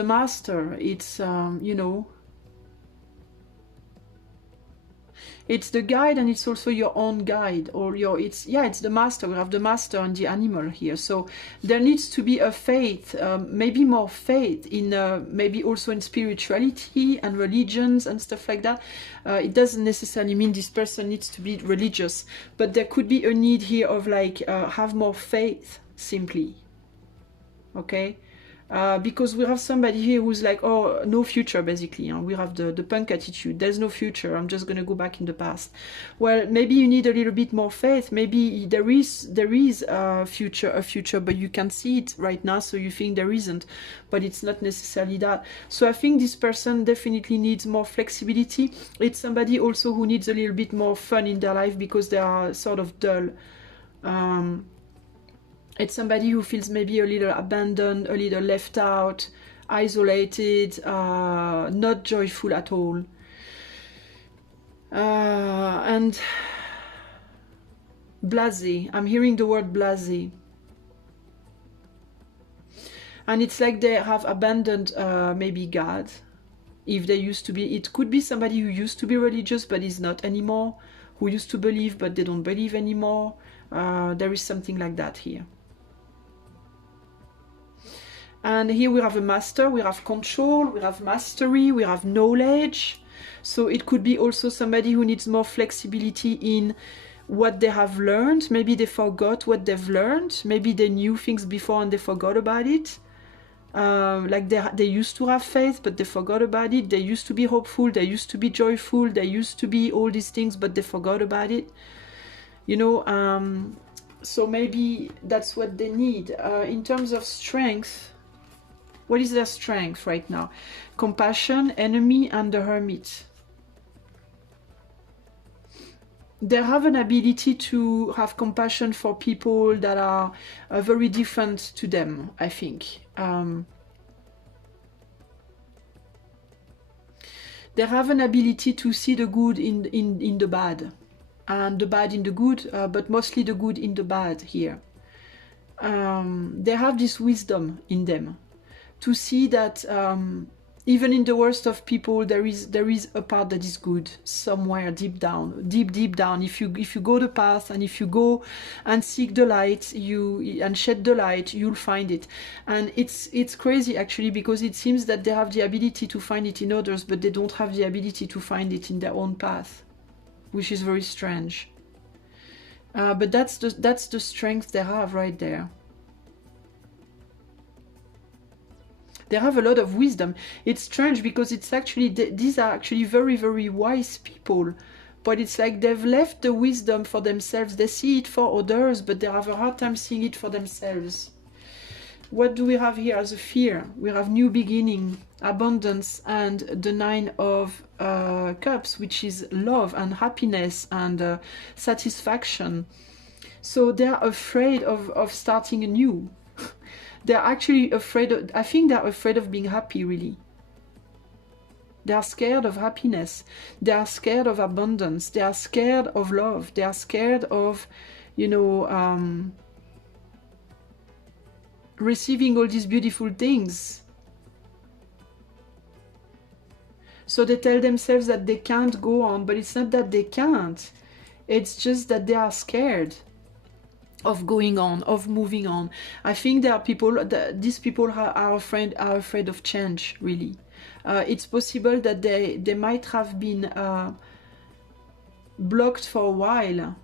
master, it's you know, it's the guide, and it's also your own guide, or your, it's the master. We have the master and the animal here. So there needs to be a faith, maybe more faith in maybe also in spirituality and religions and stuff like that. It doesn't necessarily mean this person needs to be religious, but there could be a need here of like have more faith simply. Okay. Because we have somebody here who's like, oh, no future, basically. We have the punk attitude. There's no future. I'm just going to go back in the past. Well, maybe you need a little bit more faith. Maybe there is a future, but you can see it right now, so you think there isn't. But it's not necessarily that. So I think this person definitely needs more flexibility. It's somebody also who needs a little bit more fun in their life because they are sort of dull. It's somebody who feels maybe a little abandoned, a little left out, isolated, not joyful at all. And blasé. I'm hearing the word blasé. And it's like they have abandoned maybe God, if they used to be. It could be somebody who used to be religious but is not anymore, who used to believe but they don't believe anymore. There is something like that here. And here we have a master, we have control, we have mastery, we have knowledge. So it could be also somebody who needs more flexibility in what they have learned. Maybe they forgot what they've learned. Maybe they knew things before and they forgot about it. Like they used to have faith, but they forgot about it. They used to be hopeful, they used to be joyful, they used to be all these things, but they forgot about it. You know, so maybe that's what they need. In terms of strength, what is their strength right now? Compassion, enemy, and the hermit. They have an ability to have compassion for people that are very different to them, I think. They have an ability to see the good in the bad, and the bad in the good, but mostly the good in the bad here. They have this wisdom in them to see that even in the worst of people, there is a part that is good somewhere deep down, deep down. If you go the path, and if you go and seek the light, and shed the light, you'll find it. And it's crazy actually, because it seems that they have the ability to find it in others, but they don't have the ability to find it in their own path, which is very strange. But that's the strength they have right there. They have a lot of wisdom. It's strange because it's actually, these are actually very, very wise people. But it's like they've left the wisdom for themselves. They see it for others, but they have a hard time seeing it for themselves. What do we have here as a fear? We have new beginning, abundance, and the 9 of Cups, which is love and happiness and satisfaction. So they're afraid of starting anew. They're actually afraid I think they're afraid of being happy, really. They are scared of happiness. They are scared of abundance. They are scared of love. They are scared of, you know, receiving all these beautiful things. So they tell themselves that they can't go on, but it's not that they can't. It's just that they are scared of going on, of moving on. I think there are people, these people are afraid of change, really. It's possible that they might have been blocked for a while,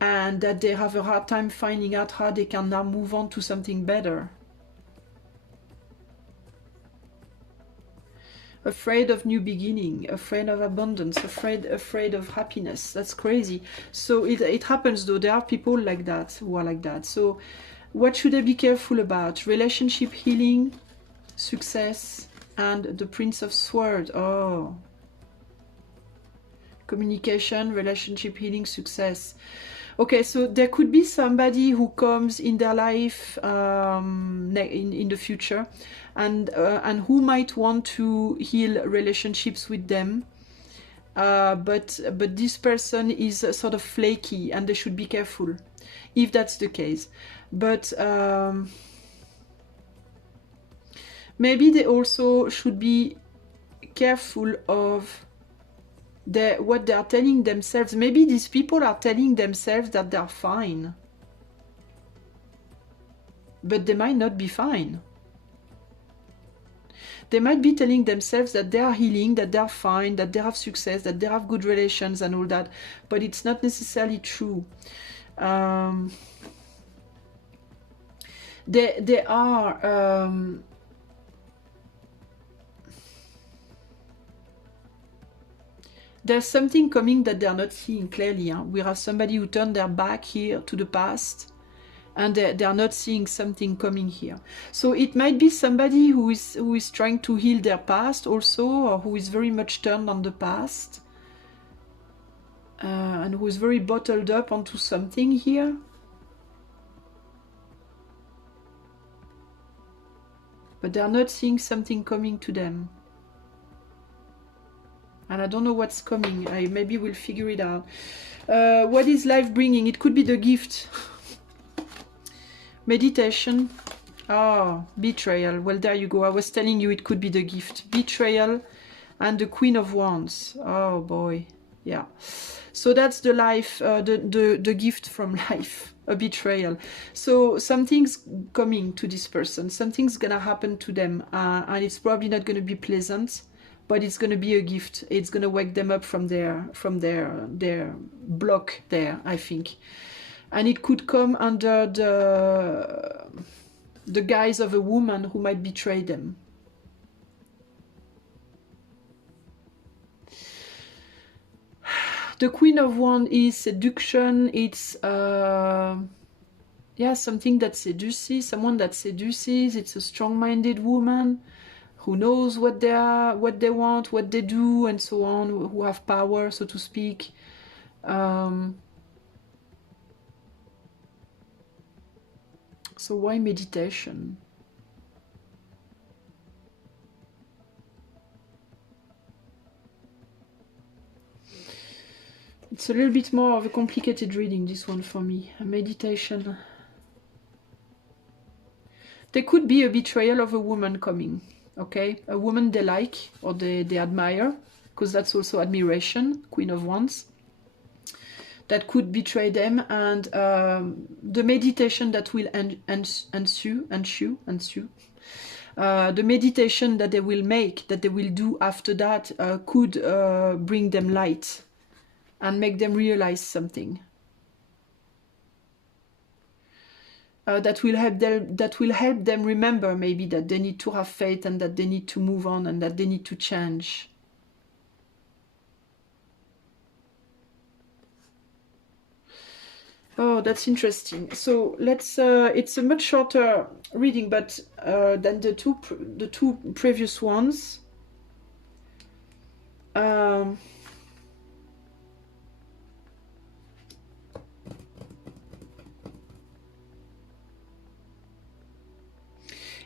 and that they have a hard time finding out how they can now move on to something better. Afraid of new beginning, afraid of abundance, afraid of happiness. That's crazy. So it happens though. There are people like that who are like that. So What should I be careful about? Relationship healing, success, and the Prince of Swords. Oh. Communication, relationship healing, success. Okay, so there could be somebody who comes in their life in the future, and who might want to heal relationships with them. But this person is sort of flaky, and they should be careful if that's the case. But maybe they also should be careful of what they are telling themselves. Maybe these people are telling themselves that they're fine, but they might not be fine. They might be telling themselves that they are healing, that they are fine, that they have success, that they have good relations and all that, but it's not necessarily true. They are there's something coming that they're not seeing clearly. Huh? We have somebody who turned their back here to the past, and they are not seeing something coming here. So it might be somebody who is trying to heal their past also, or who is very much turned on the past, and who is very bottled up onto something here. But they are not seeing something coming to them. And I don't know what's coming. Maybe we'll figure it out. What is life bringing? It could be the gift. Meditation. Oh, betrayal. Well, there you go. I was telling you it could be the gift. Betrayal and the Queen of Wands. Oh, boy. Yeah. So that's the life, the gift from life. A betrayal. So something's coming to this person. Something's going to happen to them. And it's probably not going to be pleasant. But it's going to be a gift. It's going to wake them up from their block there, I think. And it could come under the guise of a woman who might betray them. The Queen of Wands is seduction. It's yeah, something that seduces, someone that seduces. It's a strong-minded woman who knows what they are, what they want, what they do, and so on, who have power, so to speak. So why meditation? It's a little bit more of a complicated reading, this one for me. A meditation. There could be a betrayal of a woman coming. Okay, a woman they like or they admire, because that's also admiration, Queen of Wands, that could betray them, and the meditation that will ensue, the meditation that they will make, that they will do after that, could bring them light and make them realize something. That will help them remember maybe that they need to have faith, and that they need to move on, and that they need to change. Oh, that's interesting. So let's it's a much shorter reading, but than the two previous ones.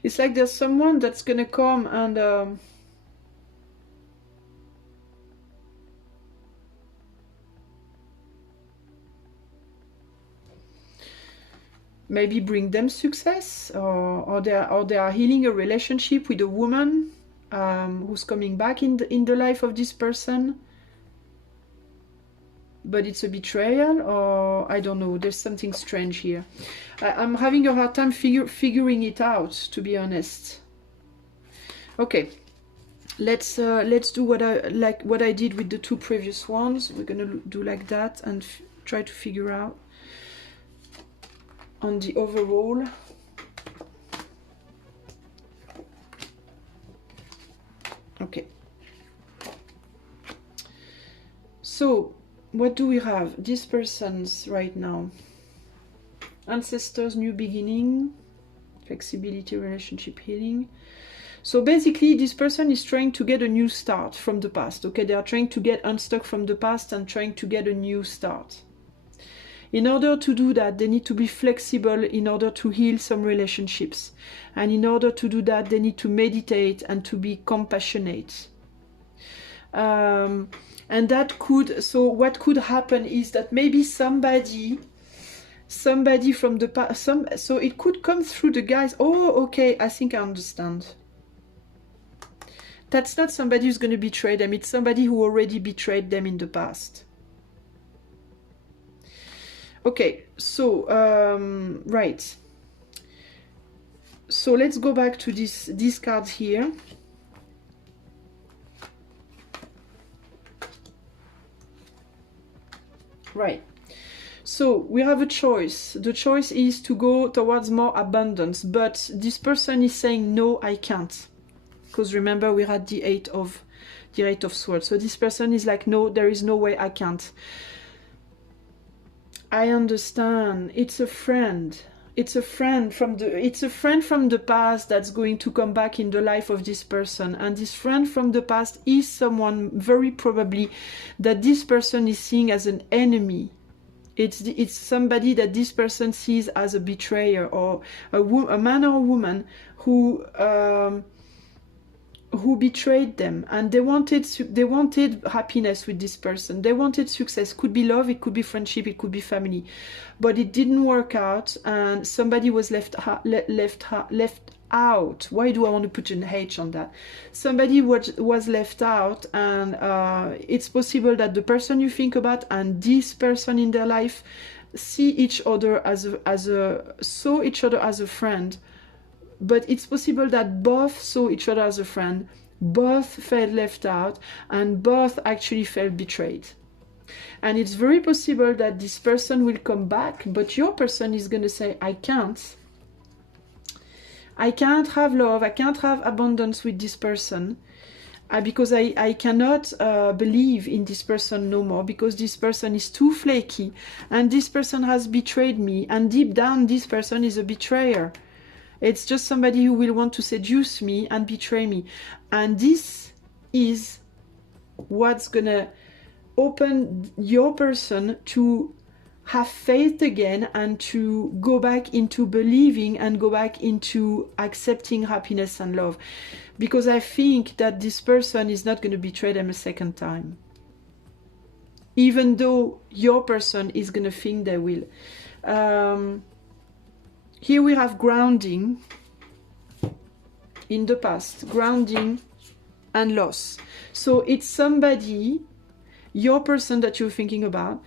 It's like there's someone that's gonna come and maybe bring them success, or they are healing a relationship with a woman who's coming back in the life of this person. But it's a betrayal, or I don't know. There's something strange here. I'm having a hard time figuring it out, to be honest. Okay, let's do what I did with the two previous ones. We're gonna do like that and try to figure out on the overall. Okay. So what do we have? These persons right now. Ancestors, new beginning, flexibility, relationship healing. So basically, this person is trying to get a new start from the past. Okay, they are trying to get unstuck from the past and trying to get a new start. In order to do that, they need to be flexible in order to heal some relationships. And in order to do that, they need to meditate and to be compassionate. And that could, so what could happen is that maybe somebody from the past, so it could come through the guys. Oh, okay, I think I understand. That's not somebody who's going to betray them. It's somebody who already betrayed them in the past. Okay, so, right. So let's go back to these cards here. Right. So we have a choice. The choice is to go towards more abundance, but this person is saying, no, I can't. Because remember, we had the eight of swords. So this person is like, no, there is no way I can't. I understand. It's a friend. It's a friend from the past that's going to come back in the life of this person. And this friend from the past is someone very probably that this person is seeing as an enemy. It's somebody that this person sees as a betrayer, or a man or a woman who betrayed them, and they wanted happiness with this person. They wanted success. Could be love, it could be friendship, it could be family, but it didn't work out, and somebody was left out. Why do I want to put an H on that? Somebody was left out, and it's possible that the person you think about and this person in their life saw each other as a friend. But it's possible that both saw each other as a friend, both felt left out, and both actually felt betrayed. And it's very possible that this person will come back, but your person is going to say, I can't have love, I can't have abundance with this person, because I cannot believe in this person no more, because this person is too flaky, and this person has betrayed me, and deep down this person is a betrayer. It's just somebody who will want to seduce me and betray me. And this is what's gonna open your person to have faith again, and to go back into believing and go back into accepting happiness and love. Because I think that this person is not going to betray them a second time. Even though your person is going to think they will. Here we have grounding in the past, grounding and loss. So it's somebody, your person that you're thinking about,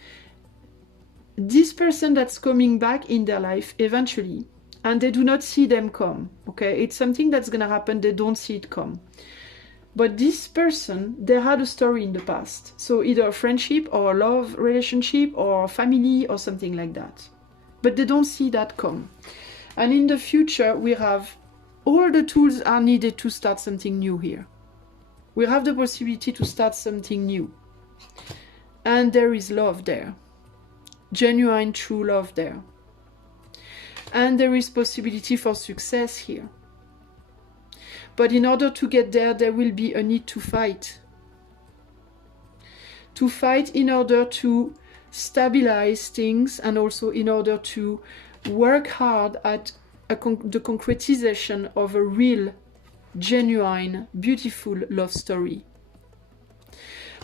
this person that's coming back in their life eventually, and they do not see them come, okay? It's something that's going to happen, they don't see it come. But this person, they had a story in the past. So either a friendship or a love relationship or family or something like that. But they don't see that come. And in the future, we have all the tools are needed to start something new here. We have the possibility to start something new. And there is love there. Genuine, true love there. And there is possibility for success here. But in order to get there, there will be a need to fight. To fight in order to stabilize things, and also in order to work hard at the concretization of a real, genuine, beautiful love story.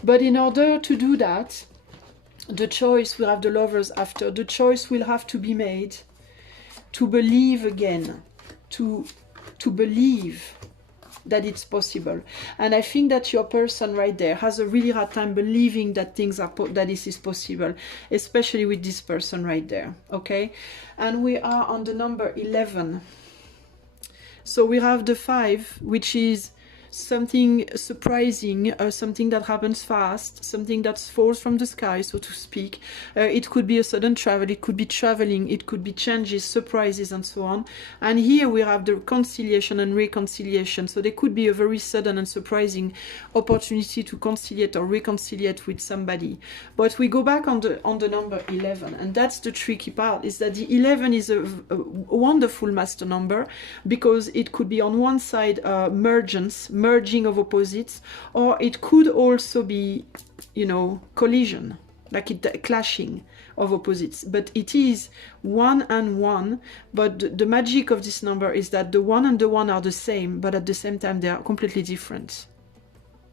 But in order to do that, the choice, we have the lovers after, the choice will have to be made to believe again, to believe that it's possible. And I think that your person right there has a really hard time believing that that this is possible, especially with this person right there, okay? And we are on the number 11. So we have the 5, which is something surprising, something that happens fast, something that falls from the sky, so to speak. It could be a sudden travel, it could be traveling, it could be changes, surprises, and so on. And here we have the conciliation and reconciliation. So there could be a very sudden and surprising opportunity to conciliate or reconciliate with somebody. But we go back on the number 11, and that's the tricky part, is that the 11 is a wonderful master number, because it could be on one side merging of opposites, or it could also be, you know, collision, like clashing of opposites. But it is 1 and 1, but the magic of this number is that the 1 and the 1 are the same, but at the same time they are completely different.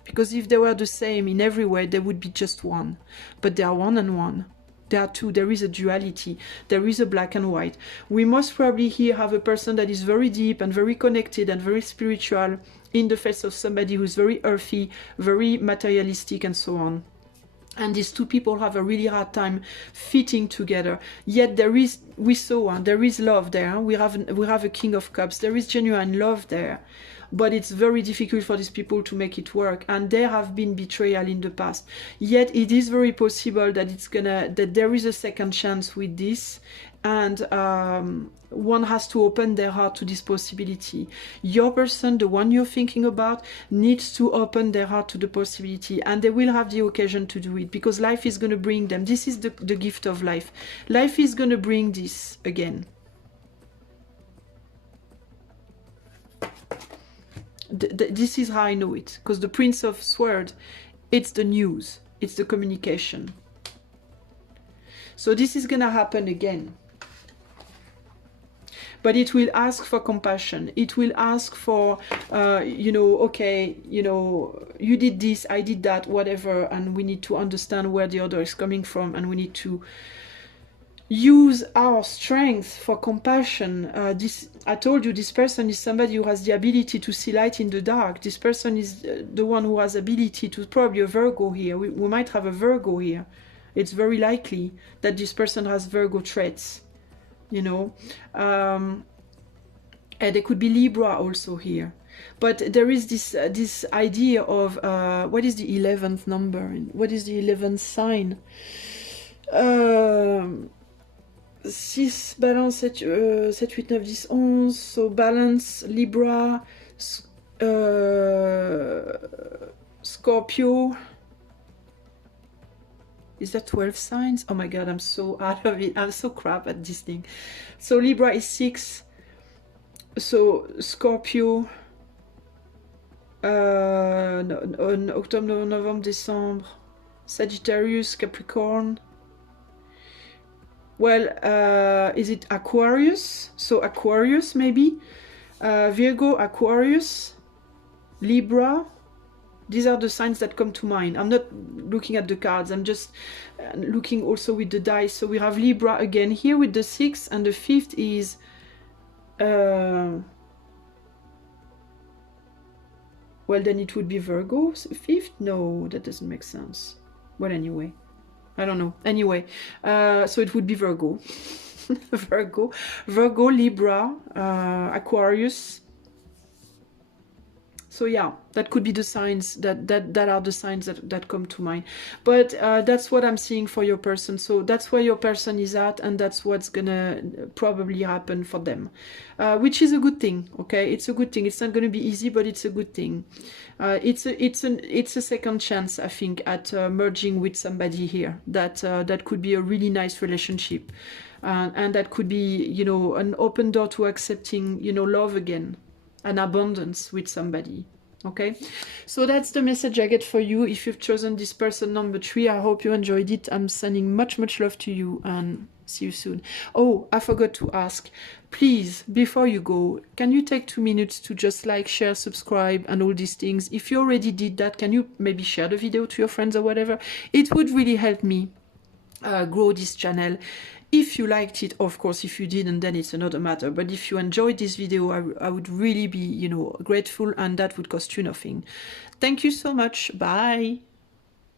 Because if they were the same in every way, they would be just 1, but they are 1 and 1. There are 2, there is a duality, there is a black and white. We most probably here have a person that is very deep and very connected and very spiritual in the face of somebody who's very earthy, very materialistic, and so on. And these two people have a really hard time fitting together. Yet there is, we saw, there is love there. We have a King of Cups. There is genuine love there. But it's very difficult for these people to make it work, and there have been betrayal in the past. Yet it is very possible that that there is a second chance with this, and one has to open their heart to this possibility. Your person, the one you're thinking about, needs to open their heart to the possibility, and they will have the occasion to do it, because life is going to bring them. This is the gift of life. Life is going to bring this again. This is how I know it, because the Prince of Swords, it's the news, it's the communication. So this is gonna happen again, but it will ask for compassion. It will ask for, you know, okay, you know, you did this, I did that, whatever, and we need to understand where the other is coming from, and we need to use our strength for compassion. I told you, this person is somebody who has the ability to see light in the dark. This person is the one who has ability to, probably a Virgo here. We might have a Virgo here. It's very likely that this person has Virgo traits, you know. And there could be Libra also here. But there is this idea of, what is the 11th number? What is the 11th sign? 6, balance, 7, 8, 9, 10, 11. So balance, Libra, Scorpio. Is that 12 signs? Oh my god, I'm so out of it. I'm so crap at this thing. So Libra is 6. So Scorpio. Octobre, Novembre, Décembre. Sagittarius, Capricorn. Well, is it Aquarius? So Aquarius, maybe. Virgo, Aquarius, Libra. These are the signs that come to mind. I'm not looking at the cards. I'm just looking also with the dice. So we have Libra again here with the 6, and the 5th is... well, then it would be Virgo. So 5th? No, that doesn't make sense. Well, anyway. I don't know. Anyway, so it would be Virgo. Virgo, Libra, Aquarius. So yeah, that could be the signs that are the signs that come to mind. But that's what I'm seeing for your person. So that's where your person is at, and that's what's gonna probably happen for them, which is a good thing. Okay, it's a good thing. It's not gonna be easy, but it's a good thing. It's a second chance, I think, at merging with somebody here. That could be a really nice relationship, and that could be, you know, an open door to accepting, you know, love again. An abundance with somebody. Okay, so that's the message I get for you. If you've chosen this person number 3, I hope you enjoyed it. I'm sending much love to you, and see you soon. Oh, I forgot to ask, please, before you go, can you take 2 minutes to just like, share, subscribe, and all these things? If you already did that, can you maybe share the video to your friends or whatever? It would really help me grow this channel. If you liked it, of course. If you didn't, then it's another matter. But if you enjoyed this video, I would really be, you know, grateful, and that would cost you nothing. Thank you so much. Bye.